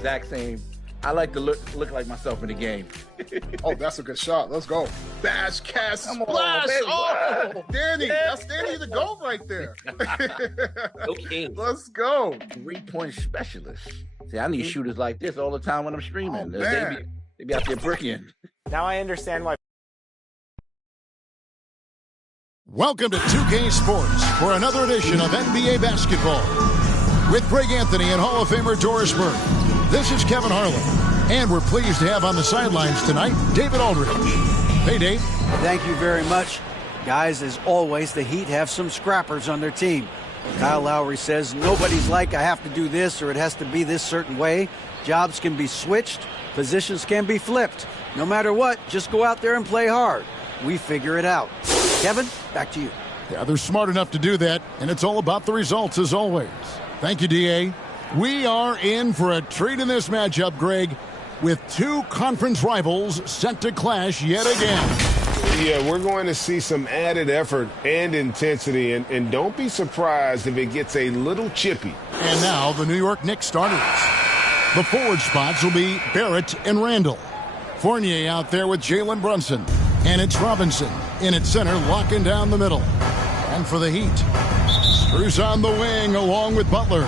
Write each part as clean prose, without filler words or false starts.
exact same. I like to look like myself in the game. Oh, that's a good shot. Let's go. Bash, cast, splash. Oh, Danny. That's Danny the GOAT right there. Okay. Let's go. 3-point specialist. See, I need shooters like this all the time when I'm streaming. Oh, they be out there bricking. Now I understand why. Welcome to 2K Sports for another edition of NBA basketball. With Greg Anthony and Hall of Famer Doris Burke. This is Kevin Harlan. And we're pleased to have on the sidelines tonight, David Aldridge. Hey, Dave. Thank you very much. Guys, as always, the Heat have some scrappers on their team. Kyle Lowry says nobody's like, I have to do this or it has to be this certain way. Jobs can be switched. Positions can be flipped. No matter what, just go out there and play hard. We figure it out. Kevin, back to you. Yeah, they're smart enough to do that, and it's all about the results as always. Thank you, D.A. We are in for a treat in this matchup, Greg, with two conference rivals set to clash yet again. Yeah, we're going to see some added effort and intensity, and don't be surprised if it gets a little chippy. And now the New York Knicks starters. The forward spots will be Barrett and Randall. Fournier out there with Jalen Brunson. And it's Robinson in at center, locking down the middle. And for the Heat, Strus on the wing along with Butler.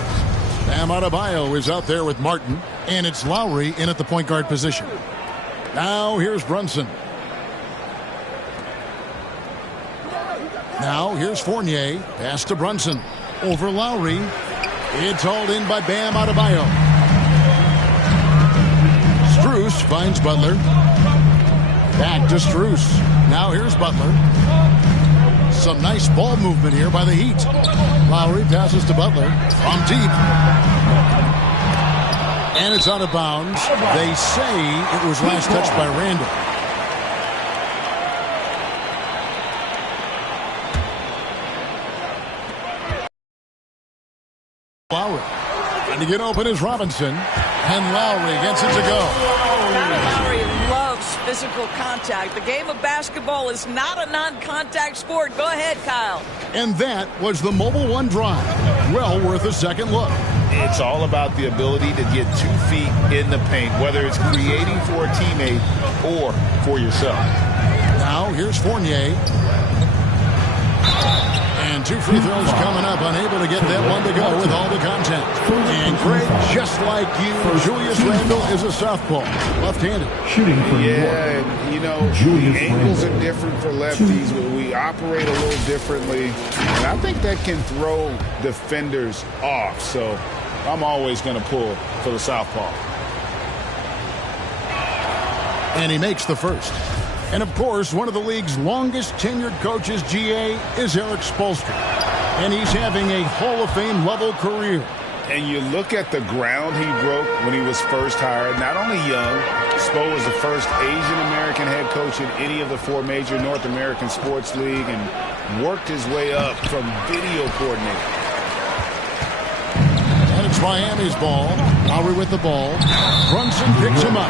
Bam Adebayo is out there with Martin. And it's Lowry in at the point guard position. Now here's Brunson. Now here's Fournier. Pass to Brunson. Over Lowry. It's hauled in by Bam Adebayo. Strus finds Butler. Back to Strus. Now here's Butler. Some nice ball movement here by the Heat. Lowry passes to Butler from deep. And it's out of bounds. They say it was last touched by Randall. Lowry. And to get open is Robinson. And Lowry gets it to go. Lowry loves physical contact. The game of basketball is not a non-contact sport. Go ahead, Kyle. And that was the Mobile One drive. Well worth a second look. It's all about the ability to get 2 feet in the paint, whether it's creating for a teammate or for yourself. Now here's Fournier. And 2 free throws coming up, unable to get that one to go with all the contact. And Greg, just like you, Julius Randle is a southpaw, left-handed. Shooting for you know, the angles are different for lefties. We operate a little differently. And I think that can throw defenders off. So I'm always going to pull for the southpaw. And he makes the first. And, of course, one of the league's longest-tenured coaches, GA, is Eric Spoelstra. And he's having a Hall of Fame-level career. And you look at the ground he broke when he was first hired. Not only young, Spo was the first Asian-American head coach in any of the 4 major North American sports league and worked his way up from video coordinator. And it's Miami's ball. Lowry with the ball. Brunson picks him up.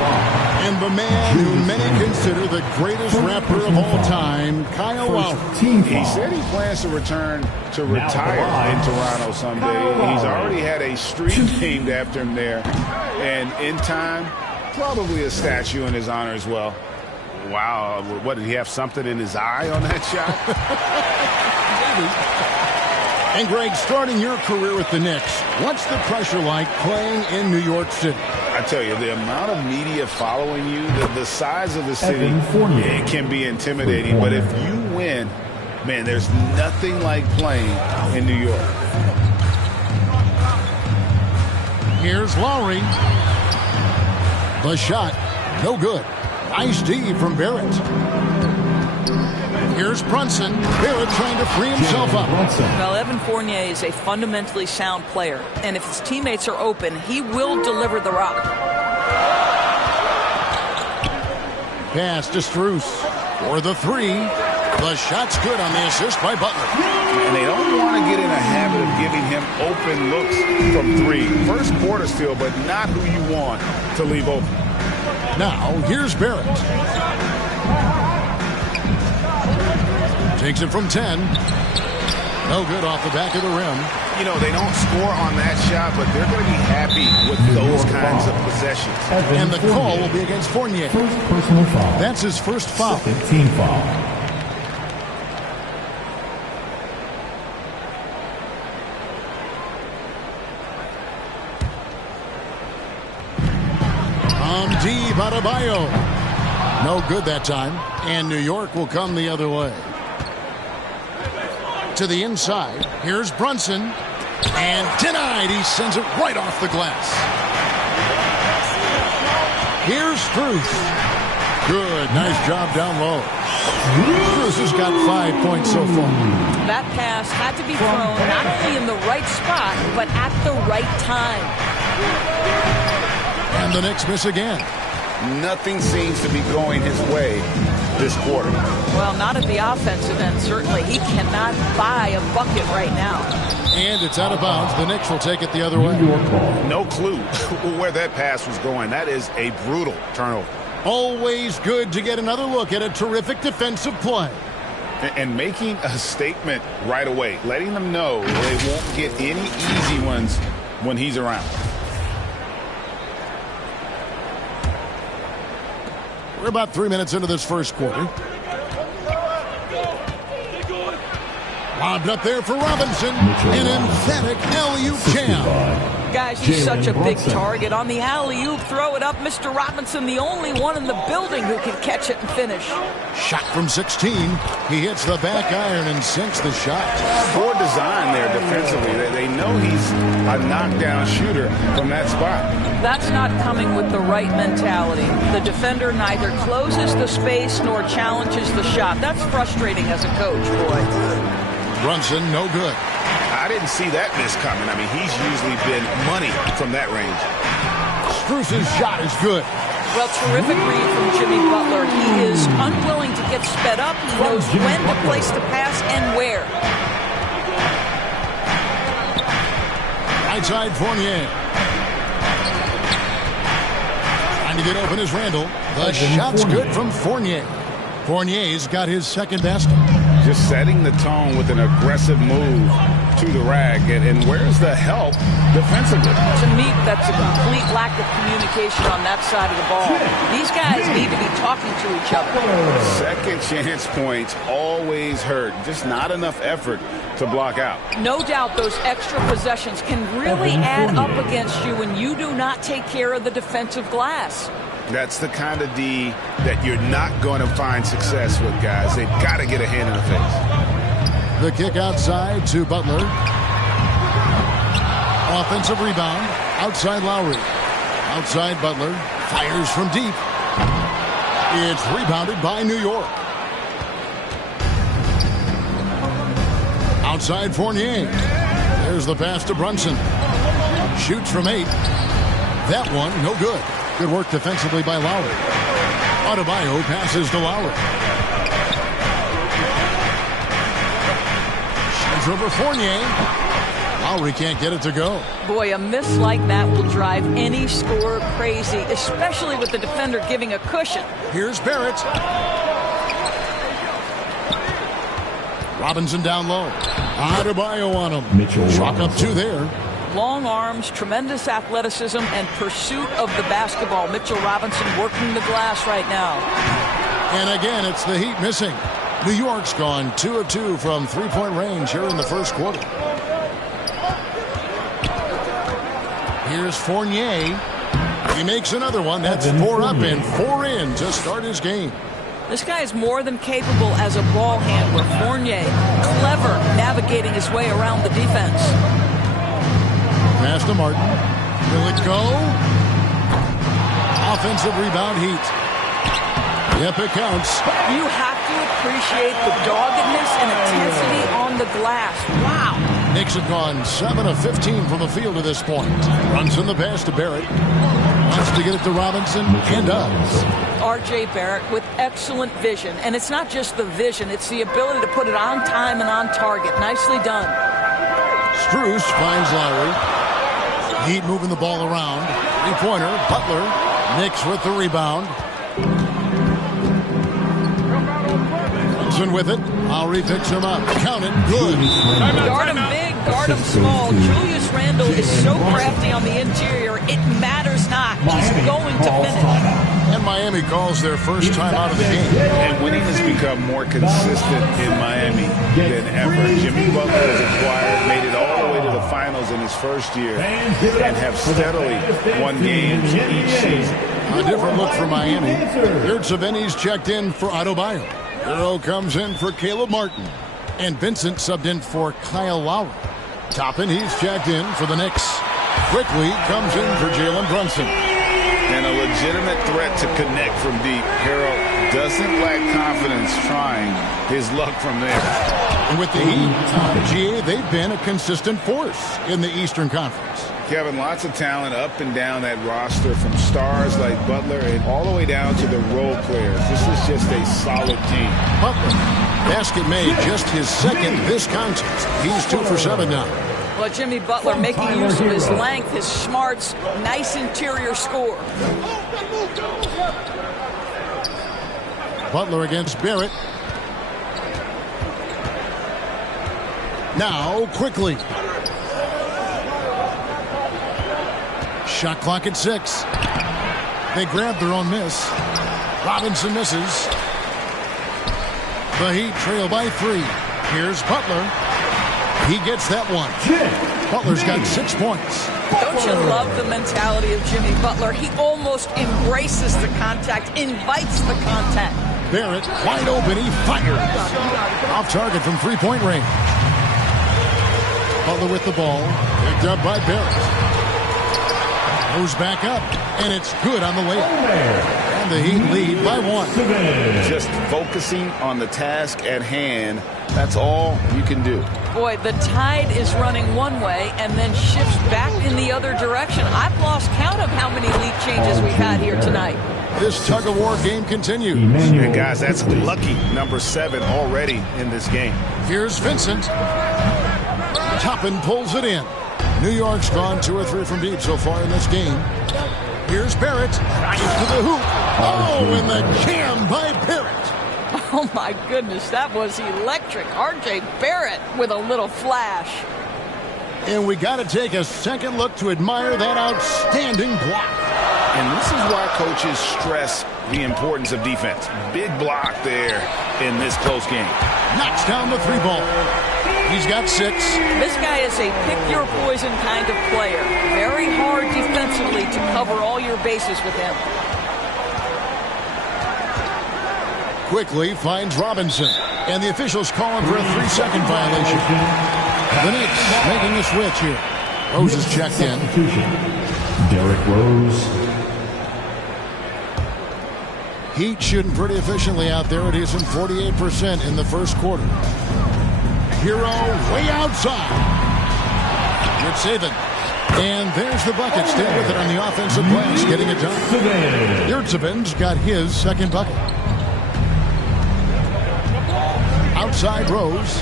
And the man who many consider the greatest rapper of all time, Kyle Lowry. He said he plans to return to retire in Toronto someday. He's already had a street named after him there. And in time, probably a statue in his honor as well. Wow. What, did he have something in his eye on that shot? Maybe. And Greg, starting your career with the Knicks, what's the pressure like playing in New York City? I tell you, the amount of media following you, the size of the city, it can be intimidating. But if you win, man, there's nothing like playing in New York. Here's Lowry. The shot, no good. Nice D from Barrett. Here's Brunson. Barrett trying to free himself up. Well, Evan Fournier is a fundamentally sound player. And if his teammates are open, he will deliver the rock. Pass to Strus for the 3. The shot's good on the assist by Butler. And they don't want to get in a habit of giving him open looks from 3. First quarter still, but not who you want to leave open. Now, here's Barrett. Takes it from 10. No good off the back of the rim. You know, they don't score on that shot, but they're going to be happy with those kind kinds of possessions. And the call will be against Fournier. First personal foul. That's his first foul. Second team foul. Deep Adebayo. No good that time. And New York will come the other way. To the inside. Here's Brunson. And denied. He sends it right off the glass. Here's Struth. Good. Nice job down low. Struth has got 5 points so far. That pass had to be thrown not only in the right spot, but at the right time. And the Knicks miss again. Nothing seems to be going his way this quarter. Well, not at the offensive end, certainly. He cannot buy a bucket right now. And it's out of bounds. The Knicks will take it the other way. No clue where that pass was going. That is a brutal turnover. Always good to get another look at a terrific defensive play. And making a statement right away, letting them know they won't get any easy ones when he's around. We're about 3 minutes into this first quarter. Lobbed up there for Robinson. An emphatic alley-oop jam. Guys, he's such a big target. On the alley-oop, throw it up. Mr. Robinson, the only one in the building who can catch it and finish. Shot from 16. He hits the back iron and sinks the shot. Poor design there defensively. They know he's a knockdown shooter from that spot. That's not coming with the right mentality. The defender neither closes the space nor challenges the shot. That's frustrating as a coach, boy. Brunson, no good. I didn't see that miss coming. I mean, he's usually been money from that range. Struth's shot is good. Well, terrific read from Jimmy Butler. He is unwilling to get sped up. He knows when to place the pass and where. Right side, Fournier. Trying to get open is Randall. The shot's good from Fournier. Fournier's got his second basket. Just setting the tone with an aggressive move to the rack. And where's the help defensively? To me, that's a complete lack of communication on that side of the ball. These guys need to be talking to each other. Second chance points always hurt. Just not enough effort to block out. No doubt those extra possessions can really add up against you when you do not take care of the defensive glass. That's the kind of D that you're not going to find success with, guys. They've got to get a hand in the face. The kick outside to Butler. Offensive rebound. Outside Lowry. Outside Butler. Fires from deep. It's rebounded by New York. Outside Fournier. There's the pass to Brunson. Shoots from 8. That one, no good. Good work defensively by Lowry. Adebayo passes to Lowry. Shines over Fournier. Lowry can't get it to go. Boy, a miss like that will drive any scorer crazy, especially with the defender giving a cushion. Here's Barrett. Robinson down low. Adebayo on him. Chalk up 2 there. Long arms, tremendous athleticism, and pursuit of the basketball. Mitchell Robinson working the glass right now. And again, it's the Heat missing. New York's gone 2 of 2 from three-point range here in the first quarter. Here's Fournier. He makes another one. That's 4 up and 4 in to start his game. This guy is more than capable as a ball handler. Fournier, clever navigating his way around the defense. Pass to Martin. Will it go? Offensive rebound, Heat. Yep, it counts. You have to appreciate the doggedness and intensity on the glass. Wow. Knicks have gone 7 of 15 from the field to this point. Runs in the pass to Barrett. Wants to get it to Robinson and does. R.J. Barrett with excellent vision. And it's not just the vision, it's the ability to put it on time and on target. Nicely done. Strus finds Lowry. Heat moving the ball around. Three-pointer. Butler. Knicks with the rebound. Brunson with it. Lowry picks him up. Count it. Good. Guard him big, guard him small. Julius Randle is so crafty on the interior. It matters not to finish. And Miami calls their first time out of the game. And winning has become more consistent in Miami than ever. Jimmy Butler has acquired, made it all the way to the finals in his first year, and have steadily won games each season. A different look for Miami. Yurtseven's checked in for Adebayo. Earl comes in for Caleb Martin. And Vincent subbed in for Kyle Lowry. Toppin, he's checked in for the Knicks. Quickly comes in for Jalen Brunson. And a legitimate threat to connect from deep. Harrell doesn't lack confidence trying his luck from there. And with the Heat, GA, they've been a consistent force in the Eastern Conference. Kevin, lots of talent up and down that roster, from stars like Butler and all the way down to the role players. This is just a solid team. Butler, basket made, just his second this contest. He's 2 for 7 now. Well, Jimmy Butler making use of his length, his smarts, nice interior score. Butler against Barrett. Now, quickly. Shot clock at 6. They grab their own miss. Robinson misses. The Heat trail by 3. Here's Butler. He gets that one. Butler's got 6 points. Don't you love the mentality of Jimmy Butler? He almost embraces the contact, invites the contact. Barrett wide open. He fires. Off target from 3-point range. Butler with the ball. Picked up by Barrett. Goes back up, and it's good on the way up. And the Heat lead by 1. Just focusing on the task at hand, that's all you can do. Boy, the tide is running one way and then shifts back in the other direction. I've lost count of how many lead changes we've had here tonight. This tug-of-war game continues. And guys, that's lucky number 7 already in this game. Here's Vincent. Toppin pulls it in. New York's gone 2 or 3 from deep so far in this game. Here's Barrett. Drives to the hoop. Oh, and the jam by Barrett. Oh, my goodness, that was electric. R.J. Barrett with a little flash. And we got to take a second look to admire that outstanding block. And this is why coaches stress the importance of defense. Big block there in this close game. Knocks down the 3-ball. He's got 6. This guy is a pick-your-poison kind of player. Very hard defensively to cover all your bases with him. Quickly finds Robinson. And the officials call him for a 3-second violation. The Knicks making a switch here. Rose is checked in. Derrick Rose. Heat shooting pretty efficiently out there. It is in 48% in the first quarter. Hero way outside. Yurtseven. And there's the bucket. Stay with it on the offensive glass, getting it done. Yurtseven's got his second bucket. Outside Rose.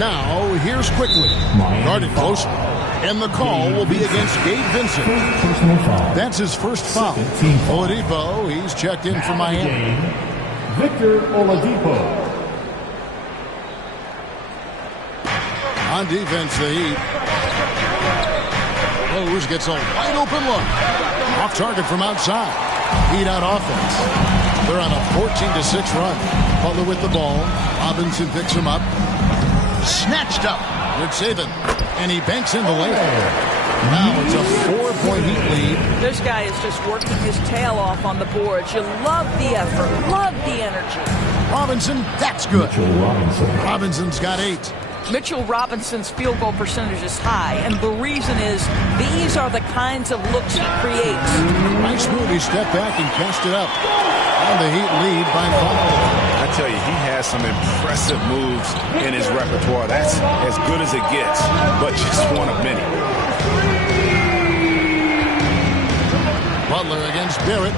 Now, here's quickly. Guarded closely. And the call will be against Gabe Vincent. That's his first foul. Oladipo, he's checked in for Miami. Victor Oladipo. On defense, the Heat. Rose gets a wide open look. Off target from outside. Heat out offense. They're on a 14-6 run. Butler with the ball. Robinson picks him up. Snatched up. Yurtseven. And he banks in the layup. Now it's a 4-point Heat lead. This guy is just working his tail off on the boards. You love the effort, love the energy. Robinson, that's good. Mitchell Robinson. Robinson's got 8. Mitchell Robinson's field goal percentage is high, and the reason is these are the kinds of looks he creates. Nice move. He stepped back and cast it up. And the Heat lead by 5. I tell you, he has some impressive moves in his repertoire. That's as good as it gets, but just one of many. Butler against Barrett.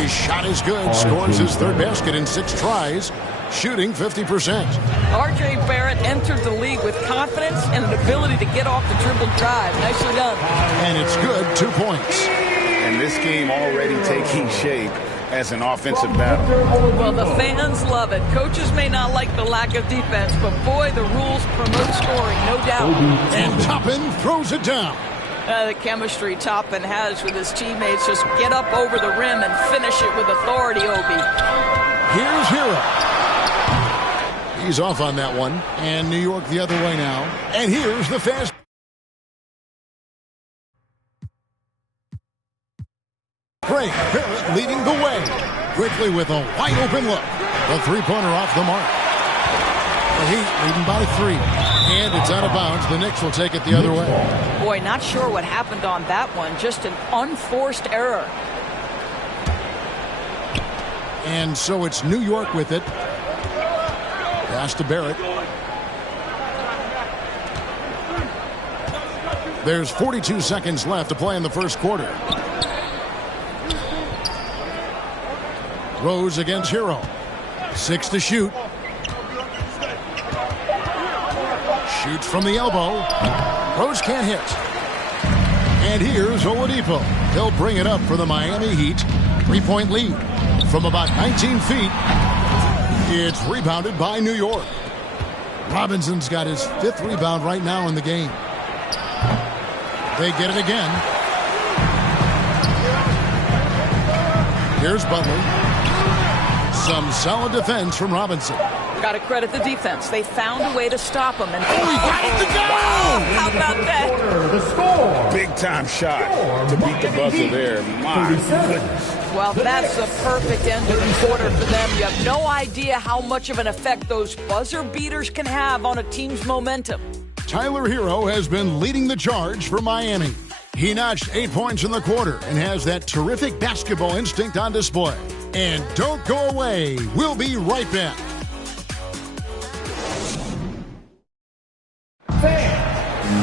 His shot is good. Scores his 3rd basket in 6 tries. Shooting 50%. R.J. Barrett entered the league with confidence and an ability to get off the dribble drive. Nicely done. And it's good. 2 points. And this game already taking shape. as an offensive battle. Well, the fans love it. Coaches may not like the lack of defense, but boy, the rules promote scoring, no doubt. And Toppin throws it down. The chemistry Toppin has with his teammates, just get up over the rim and finish it with authority, Obi. Here's Hero. He's off on that one. And New York the other way now. And here's the fast. Frank Barrett leading the way. Quickly with a wide open look. The three-pointer off the mark. The Heat leading by 3. And it's out of bounds. The Knicks will take it the other way. Boy, not sure what happened on that one. Just an unforced error. And so it's New York with it. Pass to Barrett. There's 42 seconds left to play in the first quarter. Rose against Hero. 6 to shoot. Shoots from the elbow. Rose can't hit. And here's Oladipo. He'll bring it up for the Miami Heat. 3-point lead from about 19 feet. It's rebounded by New York. Robinson's got his 5th rebound right now in the game. They get it again. Here's Butler. Some solid defense from Robinson. Got to credit the defense. They found a way to stop him. And he got it to go! Wow, how about that? The score. Big time shot to beat the buzzer there. My goodness. Well, that's a perfect end of the quarter for them. You have no idea how much of an effect those buzzer beaters can have on a team's momentum. Tyler Hero has been leading the charge for Miami. He notched 8 points in the quarter and has that terrific basketball instinct on display. And don't go away. We'll be right back.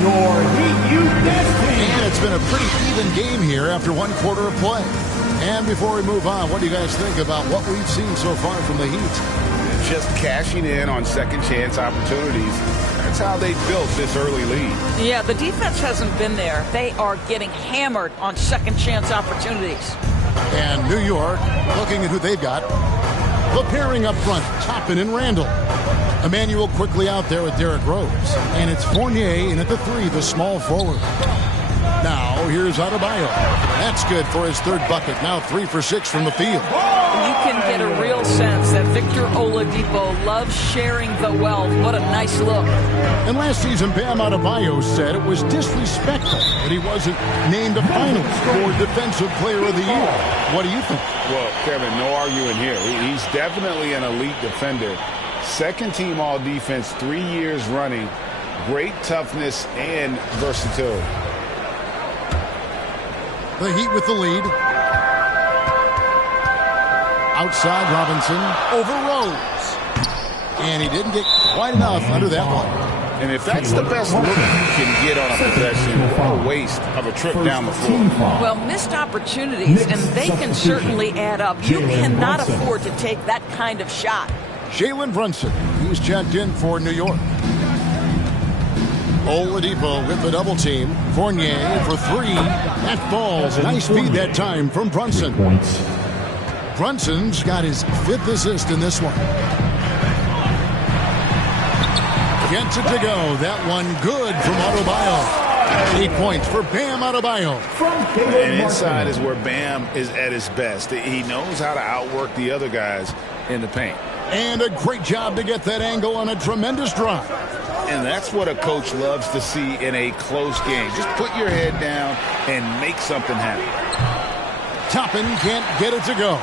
Your Heat Youth Destiny. And it's been a pretty even game here after one quarter of play. And before we move on, what do you guys think about what we've seen so far from the Heat? Just cashing in on second chance opportunities. That's how they built this early lead. Yeah, the defense hasn't been there. They are getting hammered on second chance opportunities. And New York, looking at who they've got. The pairing up front, Toppin and Randall. Emmanuel quickly out there with Derrick Rose. And it's Fournier in at the 3, the small forward. Now, here's Adebayo. That's good for his 3rd bucket. Now 3 for 6 from the field. You can get a real sense that Victor Oladipo loves sharing the wealth. What a nice look. And last season, Bam Adebayo said it was disrespectful that he wasn't named a finalist for Defensive Player of the Year. What do you think? Well, Kevin, no arguing here. He's definitely an elite defender. Second team all defense 3 years running. Great toughness and versatility. The Heat with the lead. Outside Robinson over Rose. And he didn't get quite enough under that one. And if that's the best look you can get on a possession, what a waste of a trip down the floor. Well, missed opportunities, and they can certainly add up. You cannot afford to take that kind of shot. Jalen Brunson, he's checked in for New York. Oladipo with the double team. Fournier for 3. That falls. Nice feed that time from Brunson. Brunson's got his 5th assist in this one. Gets it to go. That one good from Adebayo. 8 points for Bam Adebayo. And inside is where Bam is at his best. He knows how to outwork the other guys in the paint. And a great job to get that angle on a tremendous drive. And that's what a coach loves to see in a close game. Just put your head down and make something happen. Toppin can't get it to go.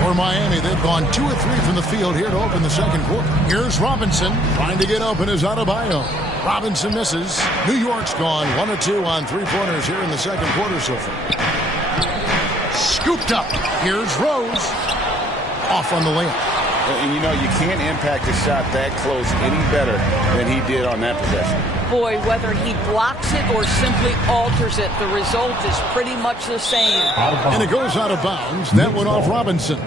For Miami, they've gone 2 or 3 from the field here to open the second quarter. Here's Robinson trying to get open as Adebayo. Robinson misses. New York's gone 1 or 2 on 3-pointers here in the second quarter so far. Scooped up. Here's Rose. Off on the layup. And you know, you can't impact a shot that close any better than he did on that possession. Boy, whether he blocks it or simply alters it, the result is pretty much the same. And it goes out of bounds. That went off Robinson.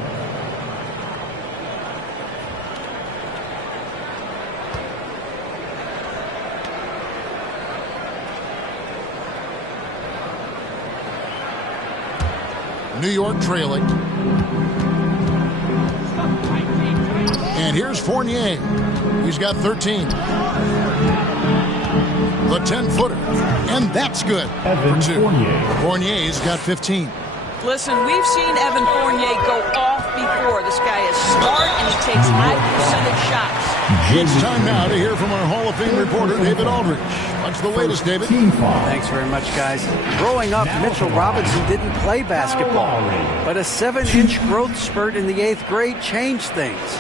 New York trailing. And here's Fournier. He's got 13. The 10-footer. And that's good for 2. Fournier's got 15. Listen, we've seen Evan Fournier go off before. This guy is smart and he takes high percentage shots. It's time now to hear from our Hall of Fame reporter, David Aldridge. What's the latest, David? Thanks very much, guys. Growing up, Mitchell Robinson didn't play basketball, but a 7-inch growth spurt in the 8th grade changed things.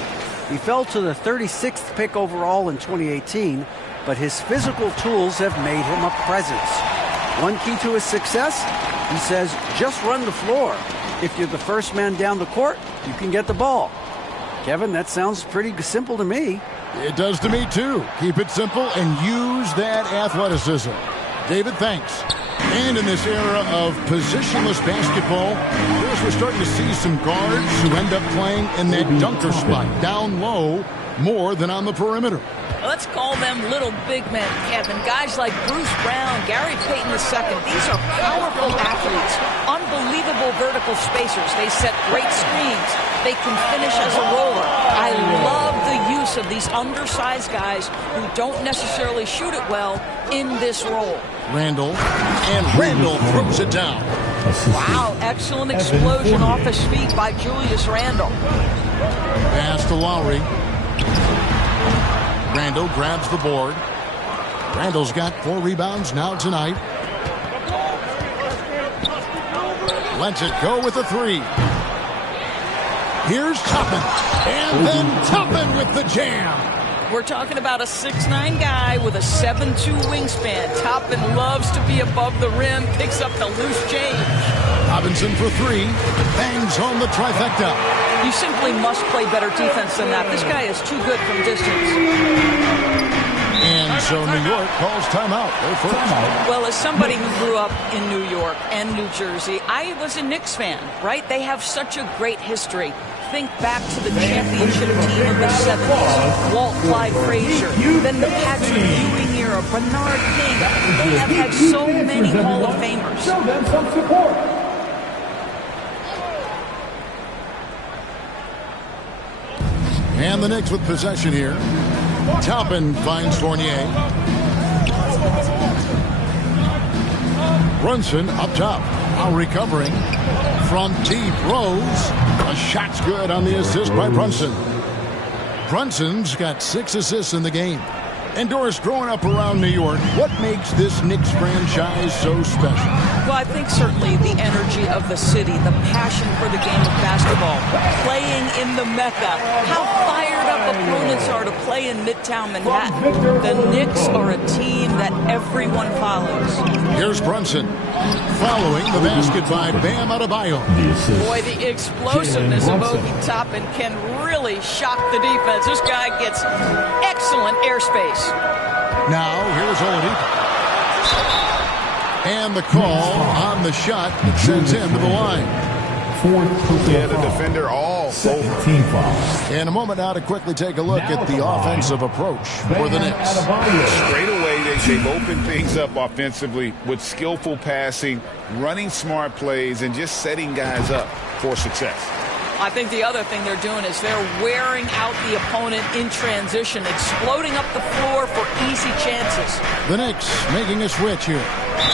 He fell to the 36th pick overall in 2018, but his physical tools have made him a presence. One key to his success, he says, just run the floor. If you're the first man down the court, you can get the ball. Kevin, that sounds pretty simple to me. It does to me, too. Keep it simple and use that athleticism. David, thanks. And in this era of positionless basketball, we're starting to see some guards who end up playing in that dunker spot, down low, more than on the perimeter. Let's call them little big men, Kevin. Guys like Bruce Brown, Gary Payton II. These are powerful athletes, unbelievable vertical spacers. They set great screens. They can finish as a roller. I love the use of these undersized guys who don't necessarily shoot it well in this role. Randall throws it down. Wow, excellent explosion off his feet by Julius Randle. Pass to Lowry. Randall grabs the board. Randall's got 4 rebounds now tonight. Lets it go with a 3. Here's Toppin. And then Toppin with the jam. We're talking about a 6'9" guy with a 7'2" wingspan. Toppin loves to be above the rim, picks up the loose change. Robinson for 3. Bangs home the trifecta. You simply must play better defense than that. This guy is too good from distance. And so New York calls timeout. Well, as somebody who grew up in New York and New Jersey, I was a Knicks fan, right? They have such a great history. Think back to the championship team of the 70s. Walt Clyde Frazier, then the Patrick Ewing era, Bernard King. They have had so many Hall of Famers. Show them some support. And the Knicks with possession here. Toppin finds Fournier. Brunson up top. Now recovering from deep. Rose. A shot's good on the assist by Brunson. Brunson's got 6 assists in the game. And Doris, growing up around New York, what makes this Knicks franchise so special? Well, I think certainly the energy of the city, the passion for the game of basketball, playing in the Mecca, how fired up opponents are to play in Midtown Manhattan. The Knicks are a team that everyone follows. Here's Brunson following the basket by Bam Adebayo. Boy, the explosiveness of Obi Toppin can really shock the defense. This guy gets excellent airspace. Now, here's Oladipo. And the call on the shot that sends him to the line. Yeah, the defender all over. Team foul. In a moment now to quickly take a look at the offensive approach for the Knicks. Straight away, they've opened things up offensively with skillful passing, running smart plays, and just setting guys up for success. I think the other thing they're doing is they're wearing out the opponent in transition, exploding up the floor for easy chances. The Knicks making a switch here.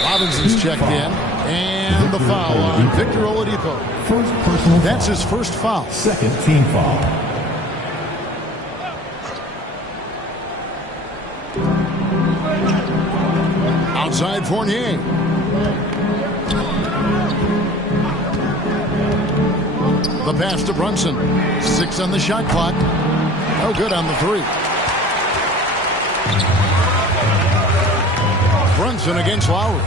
Robinson's checked in. And the foul on Victor Oladipo. First personal. That's his first foul. Second team foul. Outside Fournier. The pass to Brunson. 6 on the shot clock. No good on the 3. Brunson against Lowry.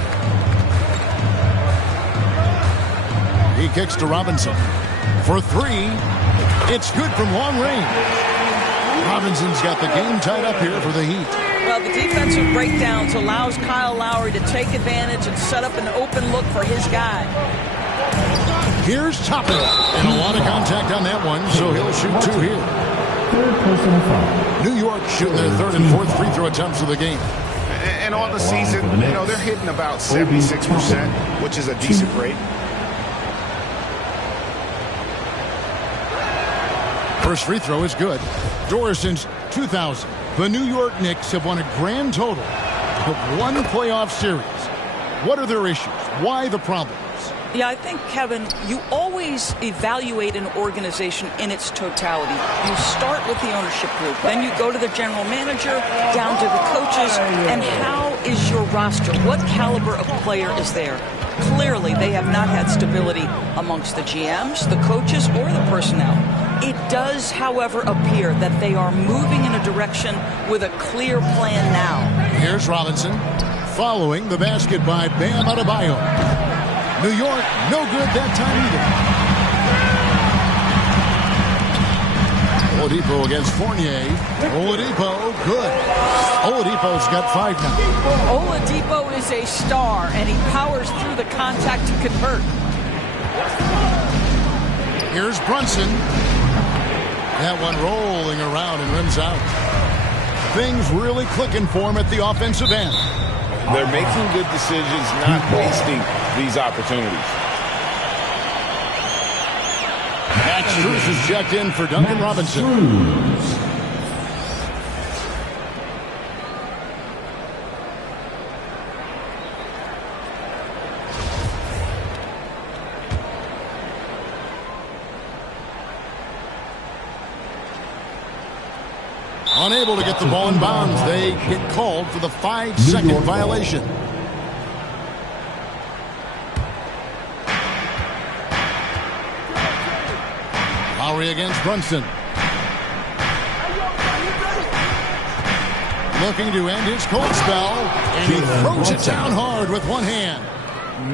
He kicks to Robinson. For 3. It's good from long range. Robinson's got the game tied up here for the Heat. Well, the defensive breakdowns allows Kyle Lowry to take advantage and set up an open look for his guy. Here's Toppin. And a lot of contact on that one, so he'll shoot 2 here. Third personal foul. New York shooting their 3rd and 4th free throw attempts of the game. And on the season, you know, they're hitting about 76%, which is a decent rate. First free throw is good. Door since 2000. The New York Knicks have won a grand total of 1 playoff series. What are their issues? Why the problems? Yeah, I think, Kevin, you always evaluate an organization in its totality. You start with the ownership group, then you go to the general manager, down to the coaches, and how is your roster? What caliber of player is there? Clearly, they have not had stability amongst the GMs, the coaches, or the personnel. It does, however, appear that they are moving in a direction with a clear plan now. Here's Robinson, following the basket by Bam Adebayo. New York, no good that time either. Oladipo against Fournier. Oladipo, good. Oladipo's got 5 now. Oladipo is a star, and he powers through the contact to convert. Here's Brunson. That one rolling around and rims out. Things really clicking for him at the offensive end. They're making good decisions, not wasting these opportunities. Max Strus is checked in for Duncan Robinson. Unable to get the ball in bounds. They get called for the 5-second violation. Lowry against Brunson. Looking to end his cold spell, and he throws it down hard with one hand.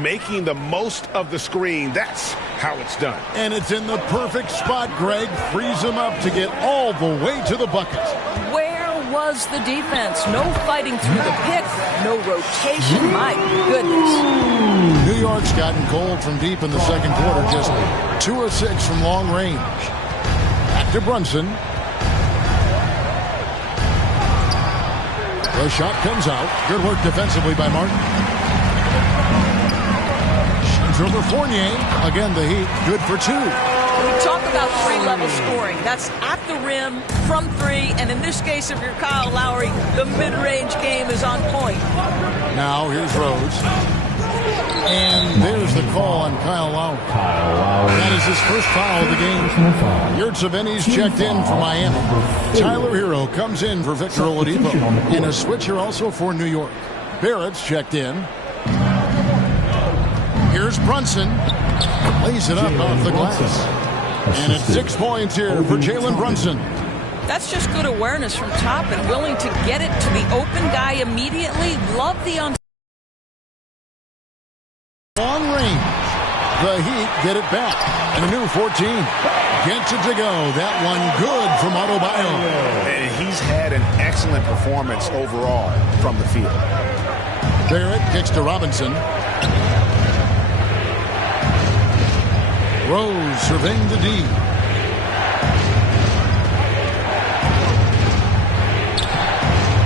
Making the most of the screen. That's how it's done. And it's in the perfect spot. Greg frees him up to get all the way to the bucket. Where was the defense? No fighting through the pick, no rotation. My goodness. New York's gotten cold from deep in the second quarter, just 2 of 6 from long range. Back to Brunson. The shot comes out. Good work defensively by Martin. Over Fournier. Again, the Heat good for 2. We talk about 3-level scoring. That's at the rim, from 3, and in this case, if you're Kyle Lowry, the mid-range game is on point. Now, here's Rose. And there's the call on Kyle Lowry. That is his first foul of the game. Yurtseven's checked in for Miami. Tyler Hero comes in for Victor Oladipo. And a switch here also for New York. Barrett's checked in. Here's Brunson. Lays it up off the glass. And it's 6 points here for Jalen Brunson. That's just good awareness from top and willing to get it to the open guy immediately. Love the long range. The Heat get it back. And a new 14. Gets it to go. That one good from Adebayo. And he's had an excellent performance overall from the field. Barrett kicks to Robinson. Rose surveying the D.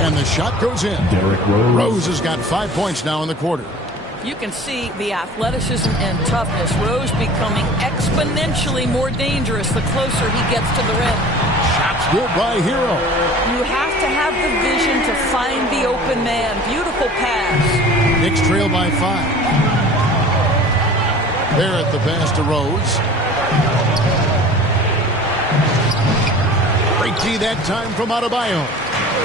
And the shot goes in. Rose has got 5 points now in the quarter. You can see the athleticism and toughness. Rose becoming exponentially more dangerous the closer he gets to the rim. Shots good by Hero. You have to have the vision to find the open man. Beautiful pass. Knicks trail by 5. Barrett the pass to Rose. Great D that time from Adebayo.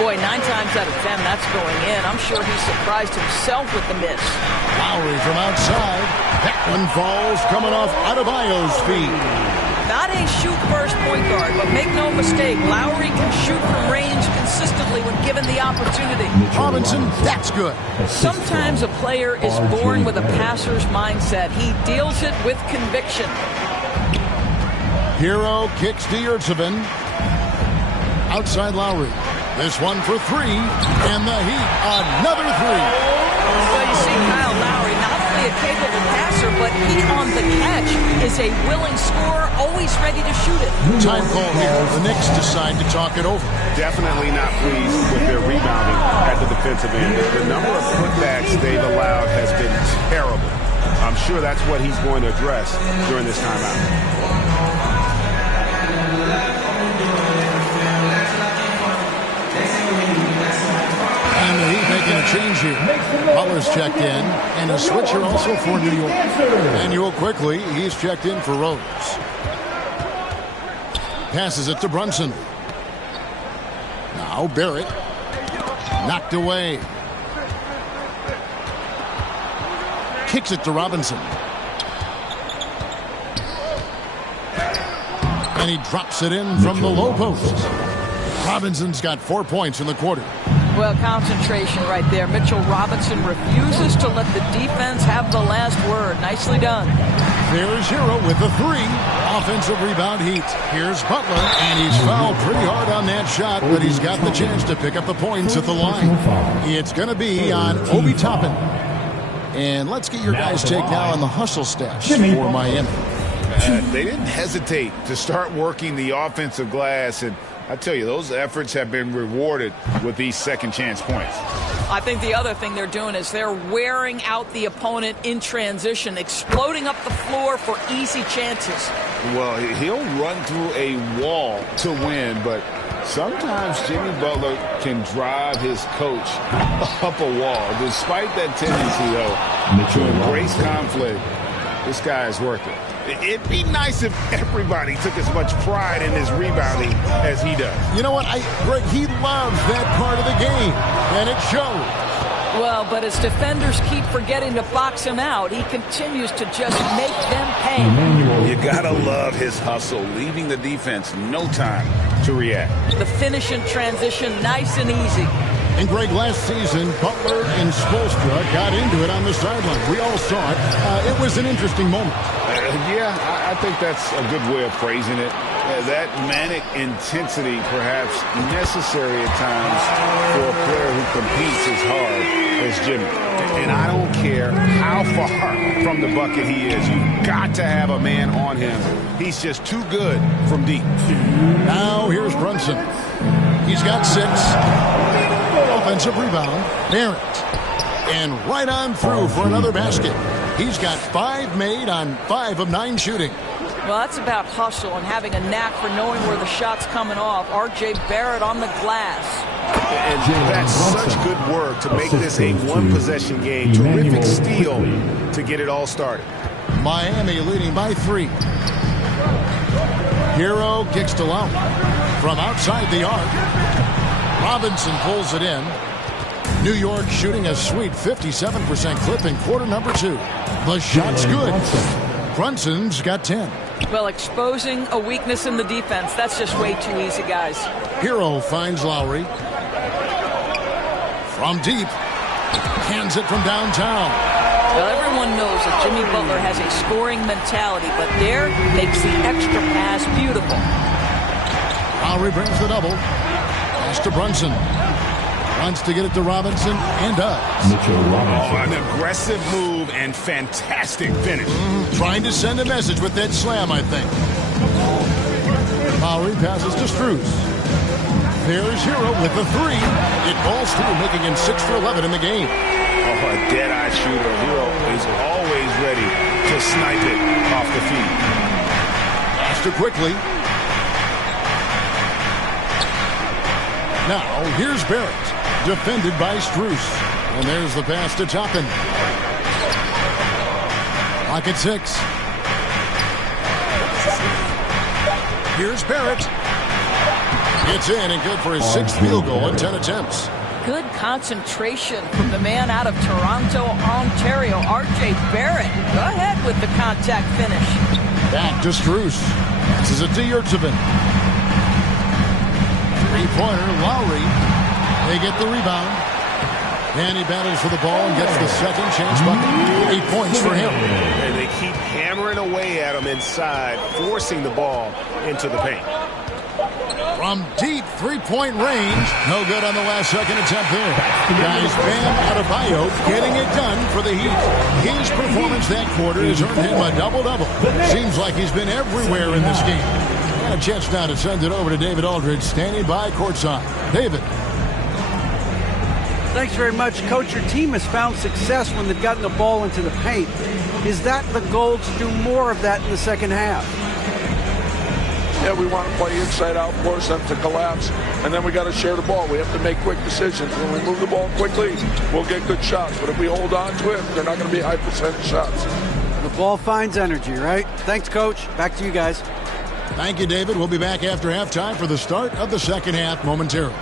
Boy, 9 times out of 10, that's going in. I'm sure he surprised himself with the miss. Lowry from outside. That one falls coming off Adebayo's feet. Not a shoot-first point guard, but make no mistake, Lowry can shoot from range consistently when given the opportunity. Robinson, that's good. Sometimes a player is born with a passer's mindset. He deals it with conviction. Hero kicks to Yurtseven. Outside Lowry. This one for 3, and the Heat, another 3. Well, you see Kyle Lowry, not only a capable passer, but he on the catch is a willing scorer, always ready to shoot it. Time call here. The Knicks decide to talk it over. Definitely not pleased with their rebounding at the defensive end. The number of putbacks they've allowed has been terrible. I'm sure that's what he's going to address during this timeout. making a change here. Butler's checked in, and a switcher also for New York. Manuel quickly, he's checked in for Rose. Passes it to Brunson. Now Barrett. Knocked away. Kicks it to Robinson. And he drops it in from the low post. Robinson's got 4 points in the quarter. Well, concentration right there. Mitchell Robinson refuses to let the defense have the last word. Nicely done. There's Hero with the 3. Offensive rebound Heat. Here's Butler, and he's fouled pretty hard on that shot, but he's got the chance to pick up the points at the line. It's going to be on Obi Toppin. And let's get your guys' take now on the hustle stats for Miami. They didn't hesitate to start working the offensive glass, and I tell you, those efforts have been rewarded with these second chance points. I think the other thing they're doing is they're wearing out the opponent in transition, exploding up the floor for easy chances. Well, he'll run through a wall to win, but sometimes Jimmy Butler can drive his coach up a wall. Despite that tendency, though, to embrace conflict, this guy is worth it. It'd be nice if everybody took as much pride in his rebounding as he does. You know what, Greg, he loves that part of the game, and it shows. Well, but as defenders keep forgetting to box him out, he continues to just make them pay. You gotta love his hustle, leaving the defense no time to react. The finish in transition, nice and easy. And Greg, last season, Butler and Spoelstra got into it on the sideline. We all saw it. It was an interesting moment. Yeah, I think that's a good way of phrasing it. That manic intensity perhaps necessary at times for a player who competes as hard as Jimmy. And I don't care how far from the bucket he is. You've got to have a man on him. He's just too good from deep. Now here's Brunson. He's got 6. Offensive rebound, Barrett. And right on through for another basket. He's got 5 made on 5 of 9 shooting. Well, that's about hustle and having a knack for knowing where the shot's coming off. R.J. Barrett on the glass. And that's such good work to make this a one-possession game. Terrific steal to get it all started. Miami leading by 3. Hero kicks to Lowry from outside the arc. Robinson pulls it in. New York shooting a sweet 57% clip in quarter number 2. The shot's good. Brunson's got 10. Well, exposing a weakness in the defense, that's just way too easy, guys. Hero finds Lowry. From deep. Hands it from downtown. Well, everyone knows that Jimmy Butler has a scoring mentality, but there makes the extra pass beautiful. Lowry brings the double. Pass to Brunson. Runs to get it to Robinson and does. An aggressive move and fantastic finish. Trying to send a message with that slam, I think. Lowry passes to Strus. There's Hero with the 3. It falls through, making him 6 for 11 in the game. Oh, a dead-eye shooter. Hero is always ready to snipe it off the feet. Faster quickly. Now, here's Barrett. Defended by Strus. And there's the pass to Toppin. Clock at 6. Here's Barrett. It's in and good for his 6th field goal in 10 attempts. Good concentration from the man out of Toronto, Ontario, R.J. Barrett. Go ahead with the contact finish. Back to Strus. Passes it to Yurtsevin. 3-pointer, Lowry. They get the rebound. And he battles for the ball and gets the second chance bucket. 8 points for him. And they keep hammering away at him inside, forcing the ball into the paint. From deep 3-point range. No good on the last second attempt there. Guys, Bam Adebayo getting it done for the Heat. His performance that quarter has earned him a double-double. Seems like he's been everywhere in this game. And a chance now to send it over to David Aldridge, standing by courtside. David. Thanks very much, Coach. Your team has found success when they've gotten the ball into the paint. Is that the goal to do more of that in the second half? Yeah, we want to play inside out, force them to collapse, and then we got to share the ball. We have to make quick decisions. When we move the ball quickly, we'll get good shots. But if we hold on to it, they're not going to be high percentage shots. The ball finds energy, right? Thanks, Coach. Back to you guys. Thank you, David. We'll be back after halftime for the start of the second half momentarily.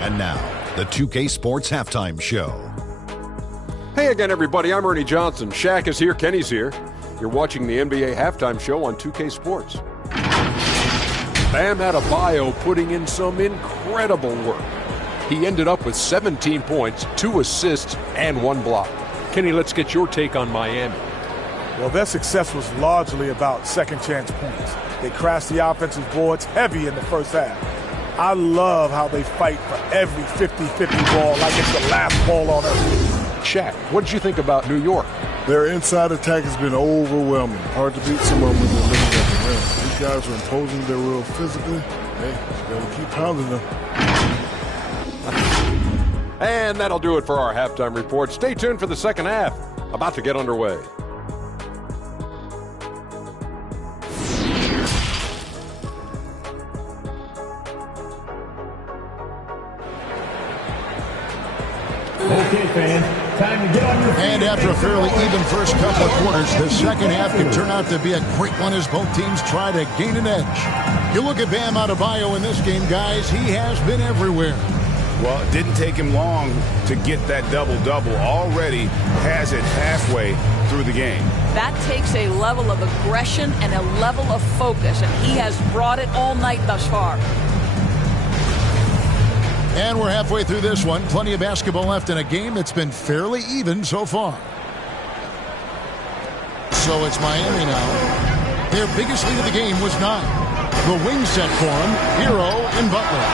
And now, the 2K Sports Halftime Show. Hey again, everybody. I'm Ernie Johnson. Shaq is here. Kenny's here. You're watching the NBA Halftime Show on 2K Sports. Bam Adebayo putting in some incredible work. He ended up with 17 points, 2 assists, and 1 block. Kenny, let's get your take on Miami. Well, their success was largely about second chance points. They crashed the offensive boards heavy in the first half. I love how they fight for every 50-50 ball like it's the last ball on earth. Shaq, what did you think about New York? Their inside attack has been overwhelming. Hard to beat someone when they're looking at the rim. These guys are imposing their will physically. Hey, just gotta keep pounding them. And that'll do it for our halftime report. Stay tuned for the second half. About to get underway. Okay, fans, time to get on your feet. And after a fairly even first couple of quarters, the second half could turn out to be a great one as both teams try to gain an edge. You look at Bam Adebayo in this game, guys, he has been everywhere. Well, it didn't take him long to get that double-double. Already has it halfway through the game. That takes a level of aggression and a level of focus, and he has brought it all night thus far. And we're halfway through this one. Plenty of basketball left in a game that's been fairly even so far. So it's Miami now. Their biggest lead of the game was 9. The wing set for him, Hero and Butler.